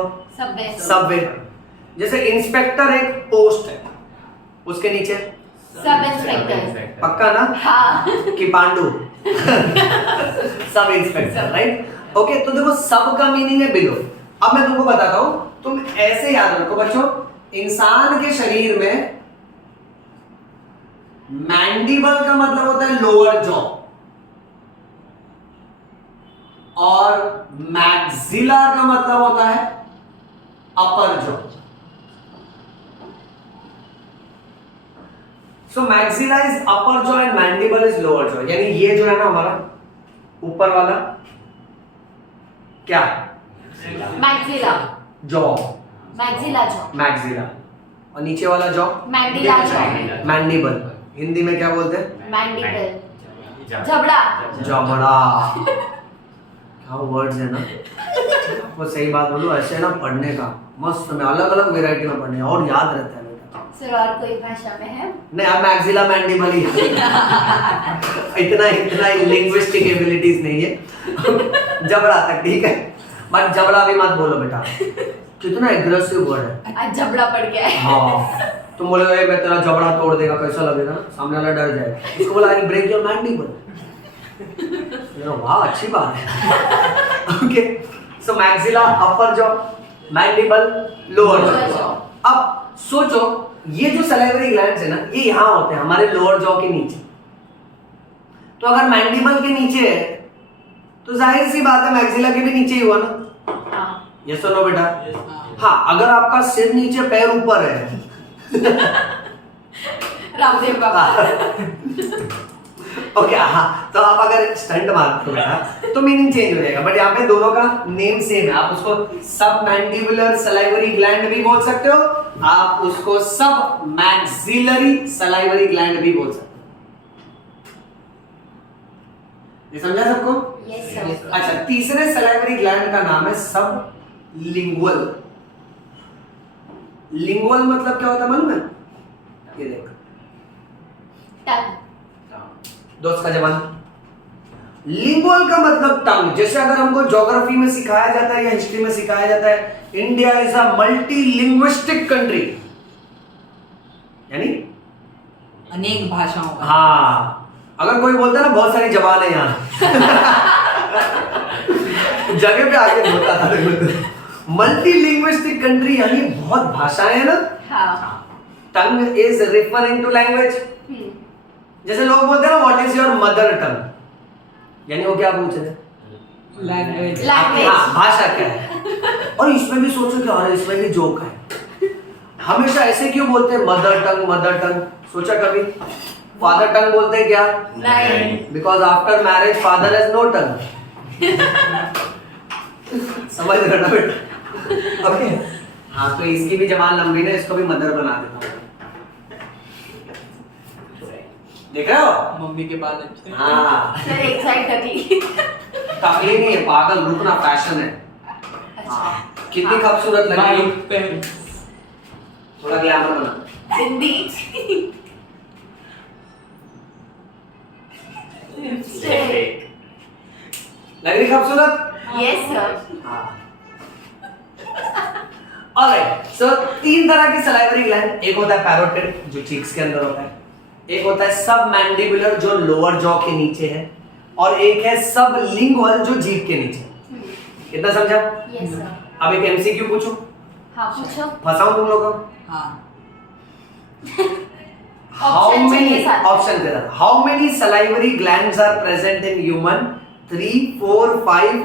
सबवे। जैसे इंस्पेक्टर एक पोस्ट है, उसके नीचे सब इंस्पेक्टर। पक्का ना? हाँ। कि Pandu sub inspector, right? Okay, तो देखो सब का मीनिंग है बिलो। अब मैं तुमको बताता हूं, तुम ऐसे याद रखो बच्चों, इंसान के शरीर में मैंडिबल का मतलब होता है लोअर जॉ, और मैक्सिला का मतलब होता है अपर jaw. So maxilla is upper jaw and mandible is lower jaw. यानी ये जो है ना हमारा ऊपर वाला क्या, maxilla jaw, maxilla jaw, maxilla, और नीचे वाला जॉ मैंडिला जॉ, मैंडिबल। हिंदी में क्या बोलते हैं? मैंडिबल, जबड़ा, जबड़ा। क्या वर्ड्स है ना, वो सही बात बोलो, ऐसे है ना पढ़ने का मस्त में, अलग अलग वेराइटी में पढ़ने और याद रहता है बेटा। सर और कोई भाषा में है? नहीं, अब मैक्सिला मैंडिबल ही है। इतना लिंग्विस्टिक एबिलिटीज नहीं है। जबड़ा तक ठीक है, बट जबड़ा भी मत बोलो बेटा, कितना एग्रेसिव वर्ड है। आज जबड़ा पड़ गया है। हाँ, तुम बोलोगे मैं तेरा जबड़ा तोड़ देगा, कैसा लगेगा ना, सामने वाला डर जाएगा। उसको बोला आई ब्रेक योर मैंडिबल। वाह, अच्छी बात है। Okay, so maxilla upper jaw, mandible lower jaw. अब सोचो, ये जो सलाइवरी ग्लैंड्स है ना, ये यहां होते हैं हमारे लोअर जॉ के नीचे। तो अगर मैंडिबल के नीचे है तो जाहिर सी बात है मैक्सिला के भी नीचे ही हुआ ना। यस और नो बेटा? हाँ, अगर आपका सिर नीचे पैर ऊपर है रामदेव बाबा। ओके, हाँ, तो आप अगर स्टंट मारते हो बेटा तो मीनिंग चेंज हो जाएगा, बट यहाँ पे दोनों का नेम सेम है। आप उसको सब मैंडिबुलर सलाइवरी ग्लैंड भी बोल सकते हो, आप उसको सब मैक्सिलरी सलाइवरी ग्लैंड भी बोल सकते हो। ये समझा सबको? Yes sir. अच्छा, तीसरे सलाइवरी ग्लैंड का नाम है सब लिंगुअल। लिंगुअल मतलब क्या होता है मालूम है? ये देख, टंग, दोस्त का जवान। लिंगुअल का मतलब टंग। जैसे अगर हमको ज्योग्राफी में सिखाया जाता है या हिस्ट्री में सिखाया जाता है, India is a multi linguistic country, यानी अनेक भाषाओं का। हाँ, अगर कोई बोलता है ना बहुत सारी जबान है यहाँ जगह पे आके बोलता था। मल्टी लिंग्विस्टिक कंट्री यानी बहुत भाषाएं हैं ना। हाँ। Tongue is referring to language. जैसे लोग बोलते हैं ना what is your mother tongue, यानी वो क्या पूछ रहे हैं? लैंग्वेज। हाँ, भाषा क्या है। और इसमें भी सोचो कि अरे इसमें भी जोक है, हमेशा ऐसे क्यों बोलते हैं मदर टंग मदर टंग? सोचा कभी? फादर टंग बोलते हैं क्या? नहीं। Because after marriage father has no tongue. समझ रहे हो ना बेटा? ओके, हाँ, तो इसकी भी जबान लंबी ना, इसको भी मदर बना देता हूँ। देख रहे हो? मम्मी के बाल अच्छे हैं। हाँ, सर एक साइड टकली। टकली नहीं है पागल, रुकना, फैशन है। हाँ, कितनी खूबसूरत लगी, थोड़ा ग्लैमर बना। हिंदी। लग रही खूबसूरत? Yes sir. ऑलराइट, सो तीन तरह की सलाइवरी ग्लैंड, एक होता है पैरोटिड जो चीक्स के अंदर होता है, एक होता है सब मैंडिबुलर जो लोअर जॉ के नीचे है, और एक है सब लिंगुअल जो जीभ के नीचे। कितना समझा? Yes sir. अब एक एमसीक्यू पूछूं? हाँ पूछो। फंसाऊं तुम लोगों को? हाँ। How Option many चाहिए साथ। option दे रहा था? How many salivary glands are present in human? 3, 4, 5,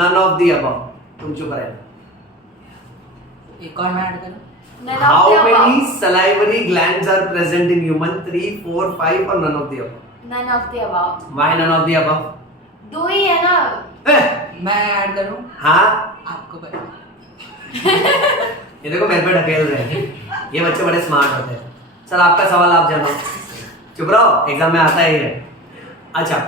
none of the above. तुम चुप रहे। एक और मैं ऐड करूं? None of How the many above. salivary glands are present in human? 3, 4, 5 or none of the above? None of the above. Why none of the above? दो ही है ना। मैं ऐड करूं? हाँ, आपको बता। ये देखो मेरे पे ढकेल रहे हैं, ये बच्चे बड़े स्मार्ट होते हैं। सर आपका सवाल आप जानो, चुप रहो, एग्जाम में आता ही है। अच्छा,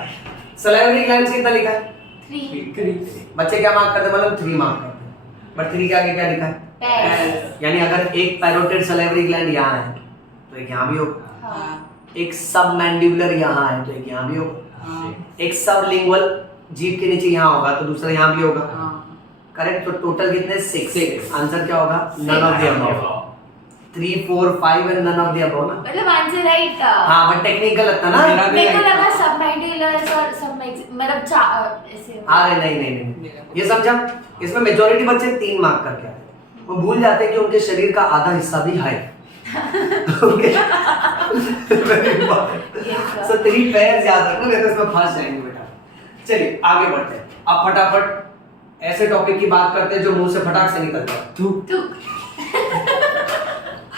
सलाइवरी ग्लैंड्स कितना लिखा है? 3. बच्चे क्या मार्क करते हैं? मतलब 3 मार्क करते हैं, बट 3 के आगे क्या लिखा है? Pairs. यानी अगर एक पैरोटिड सलाइवरी ग्लैंड यहाँ है तो एक यहाँ भी होगा, हाँ. एक सब मैंडिबुलर यहाँ है तो एक यहाँ भी होगा, हाँ। एक सब लिंगुअल जीभ के नीचे यहाँ होगा तो दूसरा यहाँ भी होगा, हाँ करेक्ट। तो टोटल कितने? 6। Six. आंसर क्या होगा? None of the above. 3 4 5 and none of the above ना। मतलब आंसर राइट था। हाँ बट टेक्निकल था ना। मेरा भी मेरे को right लगा था। सबमाइटिलस और मतलब ऐसे। अरे नहीं, ये समझा। इसमें मेजॉरिटी बच्चे 3 मार्क करके आते हैं, वो भूल जाते हैं कि उनके शरीर का आधा हिस्सा भी है। सो 3 पेयर्स याद रखना, नहीं तो इसमें फंस जाएंगे बेटा। चलिए आगे बढ़ते हैं। अब फटाफट ऐसे टॉपिक की बात करते हैं जो मुंह से फटाक से निकलता है। तू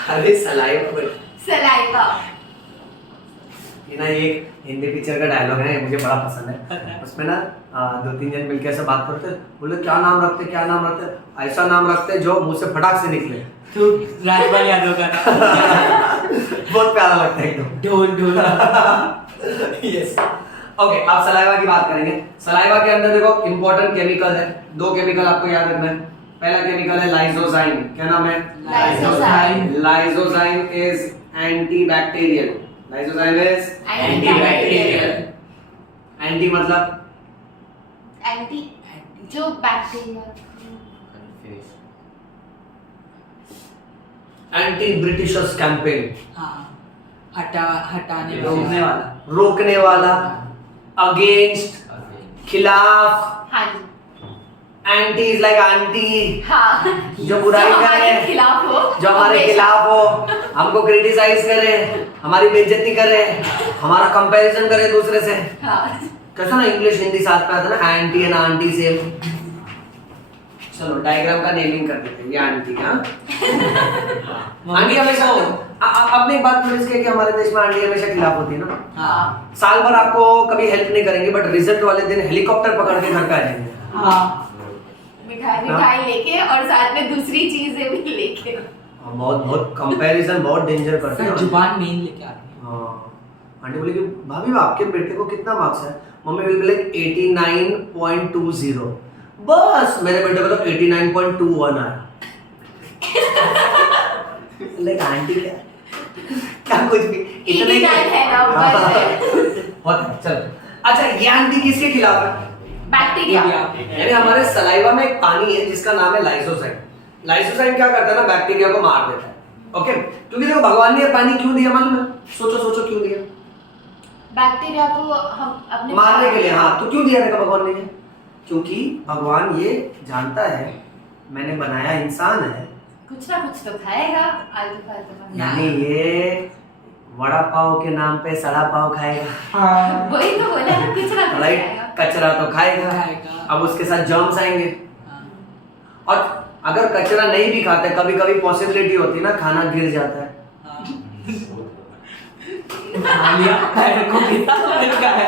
अरे सलाइवा बेटा। सलाइवा। ये ना एक हिंदी पिक्चर का डायलॉग है, मुझे बड़ा पसंद है। उसमें ना 2-3 जन मिलकर ऐसे बात करते हैं, बोले क्या नाम रखते, क्या नाम रखते? ऐसा नाम रखते जो मुंह से फटाक से निकले। तू राजपाल यादव का नाम। बहुत प्यारा लगता है एकदम। ढोल यस। ओके, अब सलाइवा की बात करेंगे। सलाइवा के अंदर देखो इंपॉर्टेंट केमिकल है, 2 केमिकल आपको याद रखना है। पहला केमिकल है लाइसोजाइम। क्या नाम है? Lysozyme. Lysozyme is antibacterial. Lysozyme is antibacterial. Anti मतलब एंटी जो बैक्टीरिया। एंटी ब्रिटिशर्स कैंपेन, हाँ हटाने रोकने वाला, अगेंस्ट, खिलाफ। हाँ जी। एंटी इज लाइक आंटी, हाँ जो बुराई जो हमारे करे, खिलाफ हो, जो हमारे हमेशा। खिलाफ हो, हमको क्रिटिसाइज करे, हमारी बेइज्जती करे, हमारा कंपैरिजन करे दूसरे से। हाँ कैसा ना इंग्लिश हिंदी साथ में आता ना, एंटी एंड आंटी सेम। चलो डायग्राम का नेमिंग कर देते हैं, ये आंटी। हाँ आंटी हमेशा आपने एक बात नोटिस की कि हमारे देश में आंटी हमेशा खिलाफ होती है ना। हाँ साल भर आपको कभी हेल्प नहीं करेंगे, बट रिजल्ट वाले दिन हेलीकॉप्टर पकड़ के घर पे आ जाएंगे। हाँ मिठाई लेके और साथ में दूसरी चीजें भी लेके। बहुत कंपैरिजन बहुत डेंजर करते हैं। जुबान मेन लेके आती है। हाँ आंटी बोली कि भाभी आपके बेटे को कितना मार्क्स है? Mummy will be like 89.20। बस मेरे बेटे को तो 89.21 आया। लाइक आंटी क्या कुछ भी इतने 89 है ना, बस है। होता है। चलो अच्छा, ये आंटी किसके खिलाफ है? बैक्टीरिया। यानी हमारे सलाइवा में एक पानी है जिसका नाम है लाइसोजाइम। लाइसोजाइम क्या करता है ना, बैक्टीरिया को मार देता है। ओके, क्योंकि देखो भगवान ने ये पानी क्यों दिया मालूम है? सोचो क्यों दिया? बैक्टीरिया को हम अपने मारने के लिए। हाँ तो क्यों दिया देखो भगवान ने ये? क्योंकि भगवान ये जानता है मैंने बनाया इंसान है, कुछ ना कुछ तो खाएगा आलतू फालतू का। यानी ये वड़ा पाव के नाम पे सड़ा पाव खाएगा। हाँ वही तो बोला ना, कुछ ना कुछ राइट, खाएगा। कचरा तो खाएगा। खाएगा। अब उसके साथ जर्म्स आएंगे। हाँ। और अगर कचरा नहीं भी खाते, कभी कभी पॉसिबिलिटी होती है ना खाना गिर जाता है। हाँ। खा लिया, पैर को गिरा है।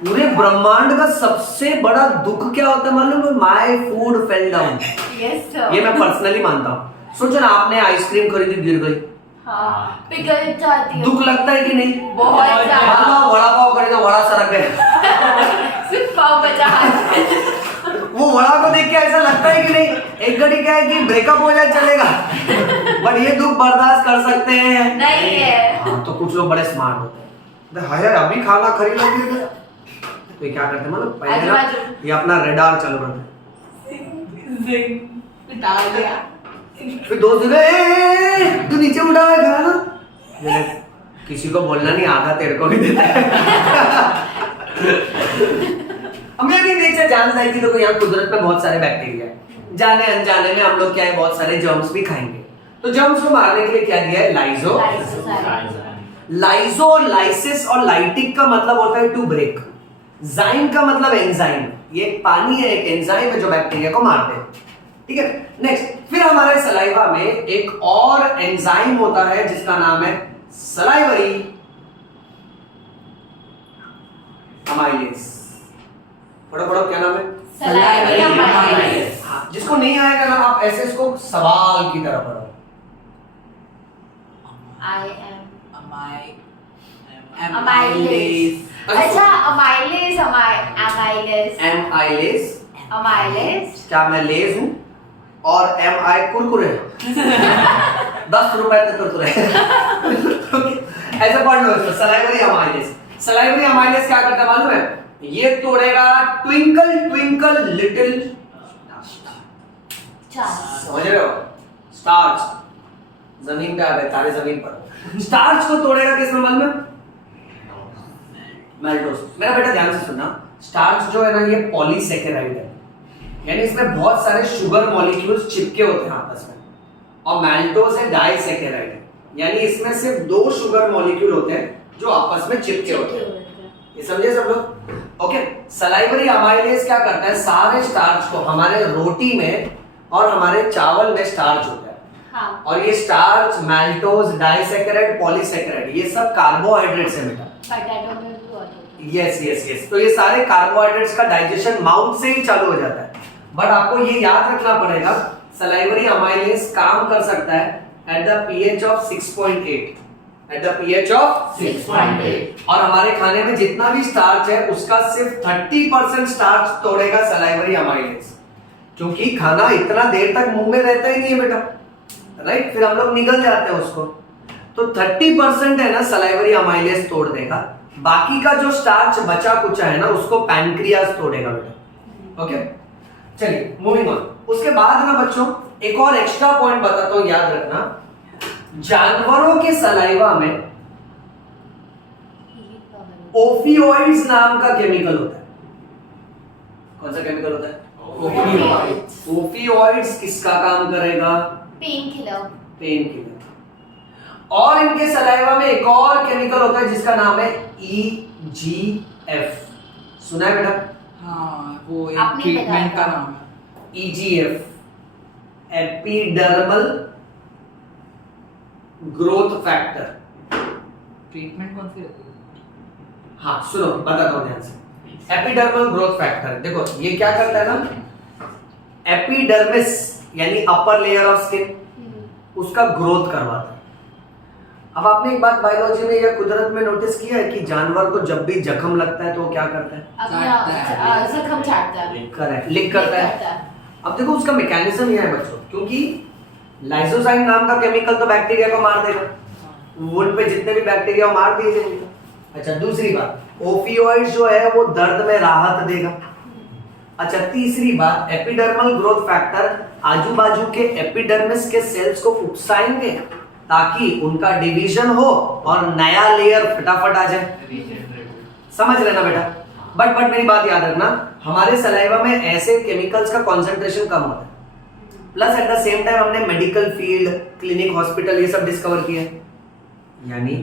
पूरे ब्रह्मांड का सबसे बड़ा दुख क्या होता है मालूम है? My food fell down. Yes sir. ये मैं पर्सनली मानता हूँ। सोचो ना, आपने आइसक्रीम खरीदी, गिर गई, हाँ पिघल जाती है। दुख लगता है कि नहीं? बहुत ज्यादा। हाँ, वड़ा पाव खरीदा, वड़ा सरक गया। सिर्फ पाव बचा है। वो वड़ा को देख के ऐसा लगता है कि नहीं, एक घड़ी क्या है कि ब्रेकअप हो जाए चलेगा, बट ये दुख बर्दाश्त कर सकते हैं। नहीं है। हाँ, तो कुछ लोग बड़े स्मार्ट होते हैं। हाय अभी खाना खरीद लिया, तो ये क्या करते हैं मालूम? पहले ना आजू-बाजू। ये अपना रेडार चालू करते हैं। डाल दिया। फिर दोस्त तू नीचे उठा है खाना, मैंने किसी को बोलना नहीं, आधा तेरे को भी देता है। हमें भी नेचर जानता है कि देखो यहाँ कुदरत में बहुत सारे बैक्टीरिया है, जाने अनजाने में हम लोग क्या है बहुत सारे जर्म्स भी खाएंगे। तो जर्म्स को मारने के लिए क्या दिया है? लाइजो और लाइसिस और लाइटिक का मतलब होता है टू ब्रेक। जाइम का मतलब एंजाइम। ये एक पानी है, एक एंजाइम है जो बैक्टीरिया को मारते हैं। ठीक है, नेक्स्ट। फिर हमारे सलाइवा में एक और एंजाइम होता है जिसका नाम है सलाइवरी अमाइलेज। पढ़ो क्या नाम है? Salivary amylase. हाँ, जिसको नहीं आएगा ना आप ऐसे इसको सवाल की तरह पढ़ो। अमाइलेज। अच्छा अमाइलेज, अमाइलेज। क्या मैं लेज हूँ? और एम आई कुरकुरे। 10 रुपए तक कुरकुरे। ऐसे पढ़ लो इसको। Salivary amylase. सलाइवरी अमाइलेज क्या करता है मालूम है? ये तोड़ेगा ट्विंकल ट्विंकल लिटिल, समझ रहे हो, स्टार्च। जमीन पे आ गए, तारे जमीन पर। स्टार्च को तोड़ेगा किस नंबर में? मैल्टोज। मेरा बेटा ध्यान से सुनना, स्टार्च जो है ना ये पॉलीसेकेराइड है, यानी इसमें बहुत सारे शुगर मॉलिक्यूल्स चिपके होते हैं आपस में, और मैल्टोज है डाइसेकेराइड, यानी इसमें सिर्फ 2 शुगर मॉलिक्यूल होते हैं जो आपस में चिपके होते हैं। ये समझे सब लोग? ओके। सलाइवरी अमाइलेज क्या करता है, सारे स्टार्च को, हमारे रोटी में और हमारे चावल में स्टार्च होता है, हाँ। और ये स्टार्च, मैल्टोज, डाइसेकेराइड, पॉलीसेकेराइड, ये सब कार्बोहाइड्रेट्स है बेटा। पोटैटो में भी बहुत होता है। यस यस यस, तो ये सारे कार्बोहाइड्रेट्स का डाइजेशन माउथ से ही चालू हो जाता है। बट आपको ये याद रखना पड़ेगा, सलाइवरी अमाइलेज काम कर सकता है at the pH of 6.8, at the pH of 6.8, और हमारे खाने में जितना भी स्टार्च है उसका सिर्फ 30% स्टार्च तोड़ेगा सलाइवरी अमाइलेज, क्योंकि खाना इतना देर तक मुंह में रहता ही नहीं है बेटा, राइट? फिर हम लोग निगल जाते हैं उसको, तो 30% है ना सलाइवरी अमाइलेज तोड़ देगा। बाकी का जो स्टार्च बचा कुचा है ना उसको पैनक्रियास तोड़ेगा बेटा। ओके, चलिए मूविंग ऑन। उसके बाद ना बच्चों एक और एक्स्ट्रा पॉइंट बताता हूं, याद रखना, जानवरों के सलाइवा में ओफियोइड्स नाम का केमिकल होता है। कौन सा केमिकल होता है? ओफियोइड्स। ओफियोइड्स किसका काम करेगा? Pain killer. Pain killer. और इनके सलाइवा में एक और केमिकल होता है जिसका नाम है EGF। सुना है बेटा? हाँ, वो एक आपने ट्रीटमेंट बताया का था। नाम है। EGF, epidermal growth factor. Treatment कौन सी रहती है? हाँ सुनो, बताता हूं ध्यान से। एपिडर्मल ग्रोथ फैक्टर, देखो ये क्या करता है ना, एपिडर्मिस यानी अपर लेयर ऑफ स्किन, उसका ग्रोथ करवाता है। अब आपने एक बात बायोलॉजी में या कुदरत में नोटिस किया है कि जानवर को जब भी जख्म लगता है तो वो क्या करता है? अपना जख्म चाटता है। करेक्ट, लिक करता है। अब देखो उसका मैकेनिज्म यह है बच्चों, क्योंकि लाइसोजाइम नाम का केमिकल तो बैक्टीरिया को मार देगा, वुंड पे जितने भी बैक्टीरिया वो मार दिए जाएंगे। अच्छा, दूसरी बात, ओफियोइड्स जो है वो दर्द में राहत देगा। अच्छा, तीसरी बात, एपिडर्मल ग्रोथ फैक्टर आजू बाजू के एपिडर्मिस के सेल्स को उकसाएंगे ताकि उनका डिवीजन हो और नया लेयर फटाफट आ जाए। समझ लेना बेटा। बट मेरी बात याद रखना, हमारे सलाइवा में ऐसे केमिकल्स का कॉन्सेंट्रेशन कम होता है, plus at the same time हमने मेडिकल फील्ड, क्लिनिक, हॉस्पिटल ये सब डिस्कवर किए, यानी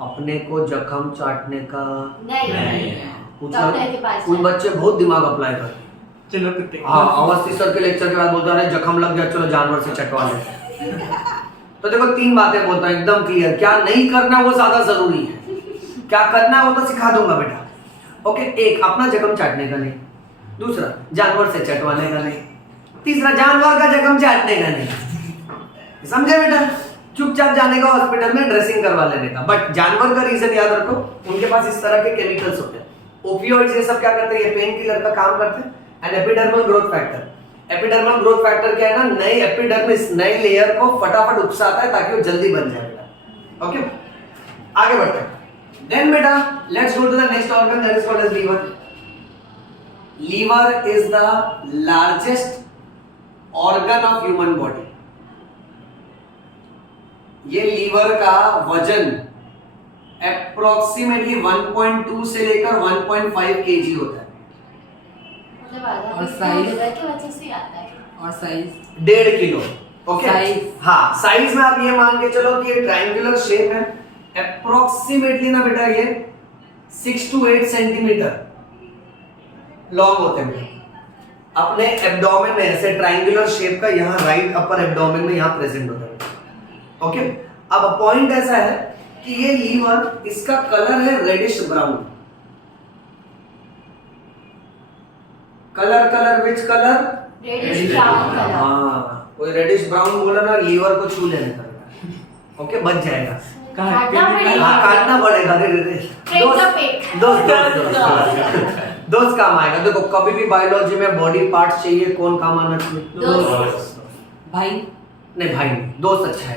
अपने को जख्म चाटने का नहीं, कुछ डॉक्टर के पास कुछ बच्चे बहुत दिमाग अप्लाई करते हैं। चलो कुत्ते। हाँ, अवस्थी सर के लेक्चर के बाद बोलता है जख्म लग गया, चलो जानवर से चटवा लेते हैं। तो देखो 3 बातें बोलता है एकदम क्लियर, क्या नहीं करना वो ज्यादा जरूरी है, क्या करना है वो तो सिखा दूंगा बेटा। ओके, एक अपना जख्म चाटने का नहीं, दूसरा जानवर से चटवाने का नहीं, तीसरा जानवर का जख्म चाटने का नहीं। समझे बेटा? चुपचाप जाने का हॉस्पिटल में ड्रेसिंग करवा लेने का। बट जानवर का रीजन याद रखो, उनके पास इस तरह के केमिकल्स होते हैं। ओपियोइड्स ये सब क्या करते हैं, ये पेन किलर का काम करते हैं। And epidermal growth factor, epidermal growth factor क्या है ना, नए एपिडर्मिस, नए लेयर को फटाफट उकसाता है ताकि वो जल्दी बन जाए बेटा। ओके, आगे बढ़ते हैं। देन बेटा let's go to the next organ, that is called as liver. Liver is the largest organ of human body. ये लीवर का वजन अप्रोक्सीमेटली 1.2 से लेकर 1.5 kg होता है। और साइज की वजह से आता है। और साइज 1.5 किलो। Okay, size? हाँ, साइज में आप ये मान के चलो कि ये ट्रायंगुलर शेप है, अप्रोक्सीमेटली ना बेटा ये 6 to 8 सेंटीमीटर लॉन्ग होते हैं। अपने एब्डोमेन में ऐसे ट्रायंगुलर शेप का यहाँ राइट अपर एब्डोमेन में यहाँ प्रेजेंट होता है। ओके, अब पॉइंट ऐसा है कि ये लीवर, इसका कलर है reddish brown. Colour which colour? Reddish brown colour. हाँ, कोई रेडिश ब्राउन बोला ना, लीवर को छू लेने का। ओके, बच जाएगा। काटना पड़ेगा। हाँ, काटना पड़ेगा। दोस्त काम आएगा। देखो कभी भी बायोलॉजी में बॉडी पार्ट्स चाहिए, कौन काम आना चाहिए? दोस्त। भाई नहीं, भाई नहीं, दोस्त अच्छा है,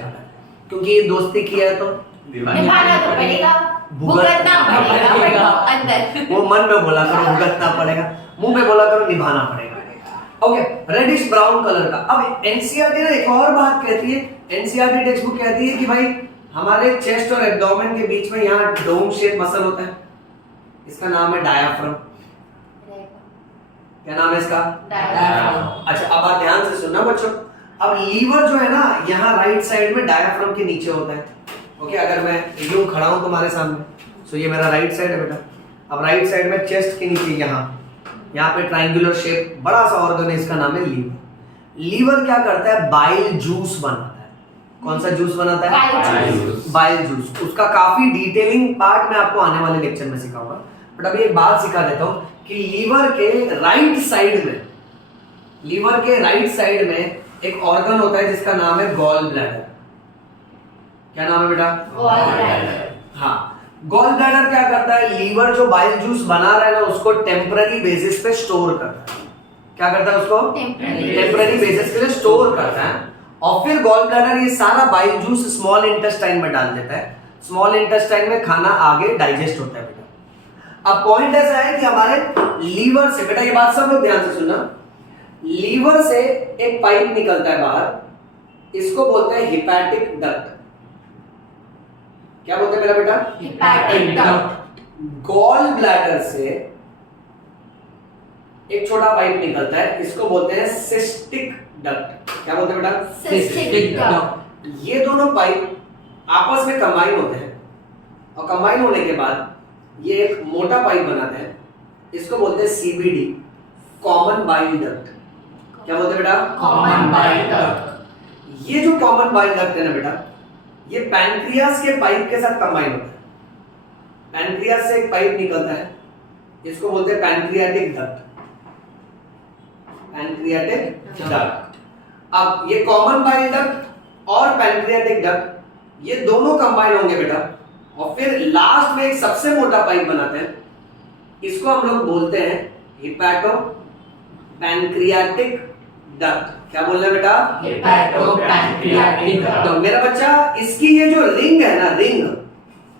क्योंकि ये दोस्ती किया है तो निभाना तो पड़ेगा। भुगतना पड़ेगा अंदर। वो मन में बोला करो भुगतना पड़ेगा, मुंह में बोला करो निभाना पड़ेगा। ओके, रेडिश ब्राउन कलर का। अब एनसीईआरटी ने एक और बात कहती है, एनसीईआरटी टेक्स्ट बुक कहती है कि भाई हमारे चेस्ट और एब्डोमेन के बीच में यहाँ डोम शेप मसल होता है, इसका नाम है डायाफ्राम। क्या नाम है इसका? डायाफ्राम। अच्छा, अब आप ध्यान से सुनना बच्चों। अब लीवर जो है ना यहाँ राइट साइड में डायाफ्राम के नीचे होता है। ओके, अगर मैं यूं खड़ा हूं तुम्हारे सामने, सो ये मेरा राइट साइड है बेटा। अब राइट साइड में चेस्ट के नीचे यहाँ पे ट्रायंगुलर शेप बड़ा सा ऑर्गन है, इसका नाम है लीवर। लीवर क्या करता है? बाइल जूस बनाता है। कौन सा जूस बनाता है? Bile juice. उसका काफी डिटेलिंग पार्ट मैं आपको आने वाले लेक्चर में सिखाऊंगा, बट अभी एक बात सिखा देता हूं कि लीवर के राइट साइड में एक ऑर्गन होता है जिसका नाम है गॉल ब्लैडर। क्या नाम है बेटा? Gall bladder. हाँ, गॉल ब्लैडर क्या करता है? लीवर जो बाइल जूस बना रहा है ना उसको टेम्पररी बेसिस पे स्टोर करता है। क्या करता है? उसको टेम्पररी बेसिस पे स्टोर करता है, और फिर गॉल ब्लैडर ये सारा बाइल जूस स्मॉल इंटेस्टाइन में डाल देता है। स्मॉल इंटेस्टाइन में खाना आगे डाइजेस्ट होता है बेटा। अब पॉइंट ऐसा है कि हमारे लीवर से, बेटा ये बात सब लोग ध्यान से सुनना, लीवर से एक पाइप निकलता है बाहर, इसको बोलते हैं हिपैटिक डक्ट। क्या बोलते हैं मेरा बेटा? Hepatic duct. गॉल ब्लैडर से एक छोटा पाइप निकलता है, इसको बोलते हैं सिस्टिक डक्ट। क्या बोलते हैं बेटा? Cystic duct. ये दोनों पाइप आपस में कंबाइन होते हैं, और कंबाइन होने के बाद ये एक मोटा पाइप बनाते हैं, इसको बोलते हैं सीबीडी, कॉमन बाइल डक्ट। क्या बोलते हैं बेटा? Common bile duct. ये जो कॉमन बाइल डक्ट है ना बेटा, ये पैनक्रियास के पाइप के साथ कंबाइन होता है। पैनक्रियास से एक पाइप निकलता है, इसको बोलते हैं पैनक्रियाटिक डक्ट। Pancreatic duct. अब ये कॉमन बाइल डक्ट और पैनक्रियाटिक डक्ट ये दोनों कंबाइन होंगे बेटा, और फिर लास्ट में एक सबसे मोटा पाइप बनाते हैं, इसको हम लोग बोलते हैं हिपैटो पैनक्रियाटिक डक्ट। क्या बोल रहे हैं बेटा? Hepato pancreatic duct. तो मेरा बच्चा, इसकी ये जो रिंग है ना, रिंग,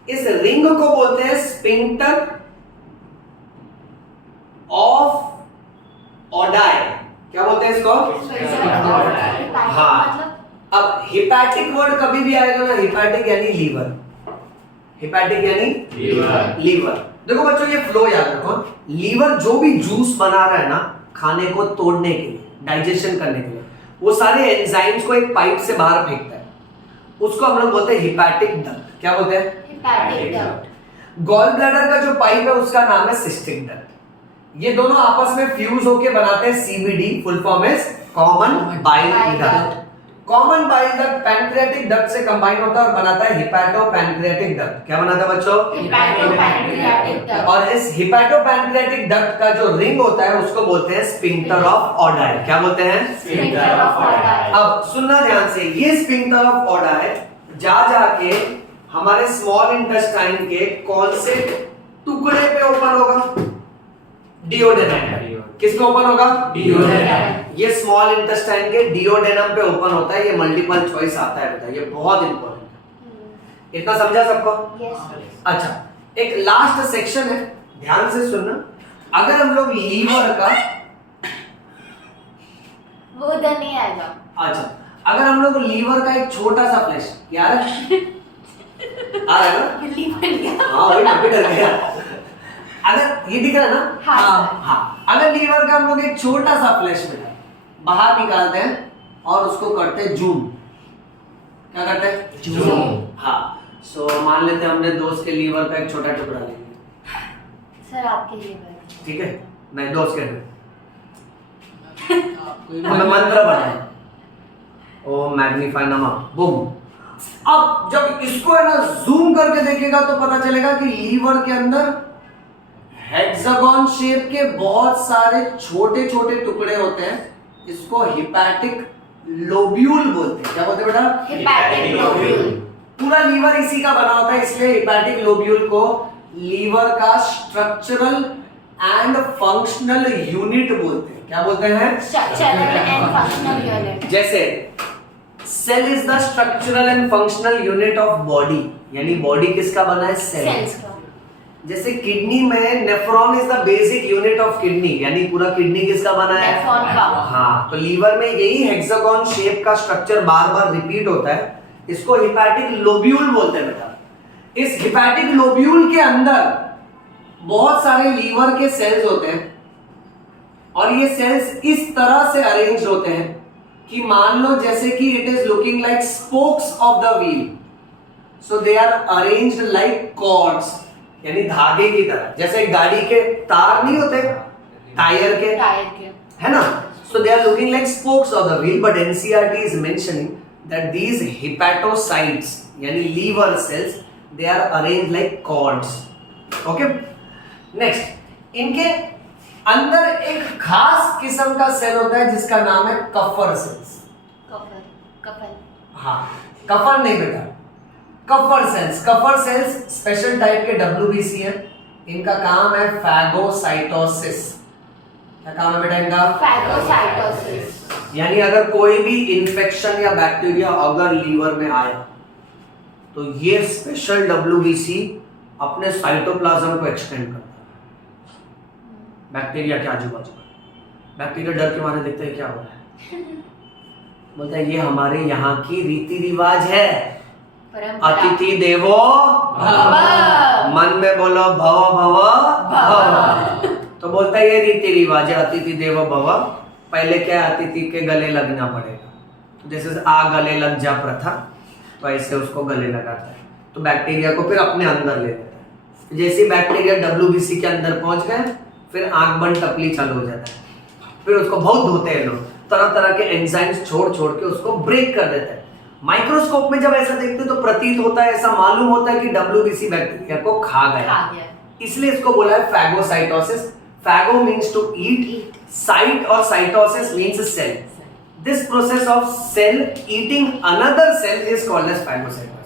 इस रिंग को बोलते हैं स्पिंक्टर ऑफ ऑडाई। क्या बोलते हैं इसको? हाँ। अब हिपैटिक वर्ड कभी भी आएगा ना, हिपैटिक यानी लीवर, हिपैटिक यानी लीवर। देखो बच्चों ये फ्लो याद रखो, लीवर जो भी जूस बना रहा है ना खाने को तोड़ने के लिए, डाइजेशन करने के लिए, वो सारे एंजाइम्स को एक पाइप से बाहर फेंकता है, उसको हम लोग बोलते हैं हिपैटिक डक्ट। क्या बोलते हैं? Hepatic duct. गॉल ब्लैडर का जो पाइप है उसका नाम है सिस्टिक डक्ट। ये दोनों आपस में फ्यूज होके बनाते हैं CBD, full form is common bile duct. Common bile duct pancreatic duct से कंबाइन होता है और बनाता है हिपैटो पैनक्रियाटिक डक्ट। क्या बनाता है बच्चों? Hepato pancreatic duct. और इस हिपैटो पैनक्रियाटिक डक्ट का जो रिंग होता है उसको बोलते हैं स्पिंक्टर ऑफ ऑडाई। क्या बोलते हैं? Sphincter of Oddi. अब सुनना ध्यान से, ये स्पिंक्टर ऑफ ऑडाई जा जाके हमारे स्मॉल इंटेस्टाइन के कौन से टुकड़े पे ओपन होगा? डिओडेनम। किस पे ओपन होगा? डिओडेनम। ये स्मॉल इंटेस्टाइन के डिओडेनम पे ओपन होता है। ये मल्टीपल चॉइस आता है बेटा, ये बहुत इंपॉर्टेंट है। इतना समझा सबको? यस। अच्छा, एक लास्ट सेक्शन है, ध्यान से सुनना। अगर हम लोग लीवर का, वो उधर नहीं आएगा। अच्छा, अगर हम लोग लीवर का एक छोटा सा फ्लैश, यार आ रहा है ना? बिल्ली बन गया। हाँ वही ना, डर गया। अगर ये दिख रहा है ना? हाँ। हाँ, अगर लीवर का हम लोग एक छोटा सा फ्लैश में बाहर निकालते हैं और उसको करते हैं जूम। क्या करते हैं? जूम। हाँ, सो मान लेते हैं हमने दोस्त के लीवर का एक छोटा टुकड़ा ले लिया। सर आपके लिए बैठ। ठीक है, नहीं दोस्त के कोई हमें मंत्र बनाए, ओम मैग्नीफाई नमः, बूम। अब जब इसको है ना जूम करके देखेगा तो पता चलेगा कि लीवर के अंदर हेक्सागन शेप के बहुत सारे छोटे छोटे टुकड़े होते हैं, इसको हिपैटिक लोब्यूल बोलते हैं। क्या बोलते हैं बेटा? Hepatic lobule. पूरा लीवर इसी का बना होता है, इसलिए हिपैटिक लोब्यूल को लीवर का स्ट्रक्चरल एंड फंक्शनल यूनिट बोलते हैं। क्या बोलते हैं? Structural and functional unit. जैसे cell is the structural and functional unit of body, यानी बॉडी किसका बना है? Cells cell. का। जैसे किडनी में nephron is the basic unit of kidney, यानी पूरा किडनी किसका बना है? नेफ्रॉन का। हाँ, तो लीवर में यही हेक्सागोन शेप का स्ट्रक्चर बार बार रिपीट होता है, इसको हिपैटिक लोब्यूल बोलते हैं बेटा। इस हिपैटिक लोब्यूल के अंदर बहुत सारे लीवर के सेल्स होते हैं और ये सेल्स इस तरह से अरेंज होते हैं कि मान लो जैसे कि it is looking like spokes of the wheel, so they are arranged like cords, यानी धागे की तरह। जैसे गाड़ी के तार नहीं होते टायर के, है ना? So they are looking like spokes of the wheel, but NCERT is mentioning that these hepatocytes यानी liver cells, they are arranged like cords. Okay, next, इनके अंदर एक खास किस्म का सेल होता है जिसका नाम है कफर सेल्स। कफर। हाँ, कफर नहीं बेटा, Kupffer cells. Kupffer cells special type के WBC है, इनका काम है फैगोसाइटोसिस। क्या काम है बेटा इनका? फैगोसाइटोसिस। यानी अगर कोई भी इंफेक्शन या बैक्टीरिया अगर लीवर में आया तो ये स्पेशल WBC अपने साइटोप्लाज्म को एक्सटेंड करता है बैक्टीरिया के आजू बाजू। बैक्टीरिया डर के मारे देखते हैं क्या हो रहा है, बोलता है ये हमारे यहाँ की रीति रिवाज है, अतिथि देवो भव। मन में बोलो भव भव भव, तो बोलता है ये रीति रिवाज है, अतिथि देवो भव। पहले क्या है, अतिथि के गले लगना पड़ेगा, जैसे आ गले लग जा प्रथा, तो ऐसे उसको गले लगाता है, तो बैक्टीरिया को फिर अपने अंदर ले लेता है। जैसे बैक्टीरिया WBC के अंदर पहुंच गए, फिर आंख बंद टपली चालू हो जाता है, फिर उसको बहुत धोते हैं लोग, तरह तरह के एंजाइम्स छोड़ छोड़ के उसको ब्रेक कर देते हैं। माइक्रोस्कोप में जब ऐसा देखते हैं तो प्रतीत होता है, ऐसा मालूम होता है कि WBC बैक्टीरिया को खा गया, इसलिए इसको बोला है phagocytosis. Phago means to eat, cyte और cytosis means cell. This process of cell eating another cell is called as phagocytosis.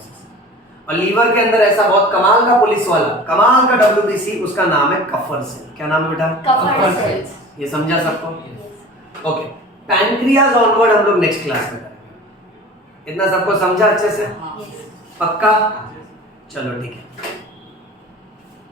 और लीवर के अंदर ऐसा बहुत कमाल का पुलिस वाला, कमाल का WBC, उसका नाम है कफर सेल। क्या नाम है बेटा? Kupffer cells. ये समझा सबको? ओके, पैनक्रियाज ऑनवर्ड हम लोग नेक्स्ट क्लास में करेंगे। इतना सबको समझा अच्छे से? हाँ। पक्का? चलो ठीक है।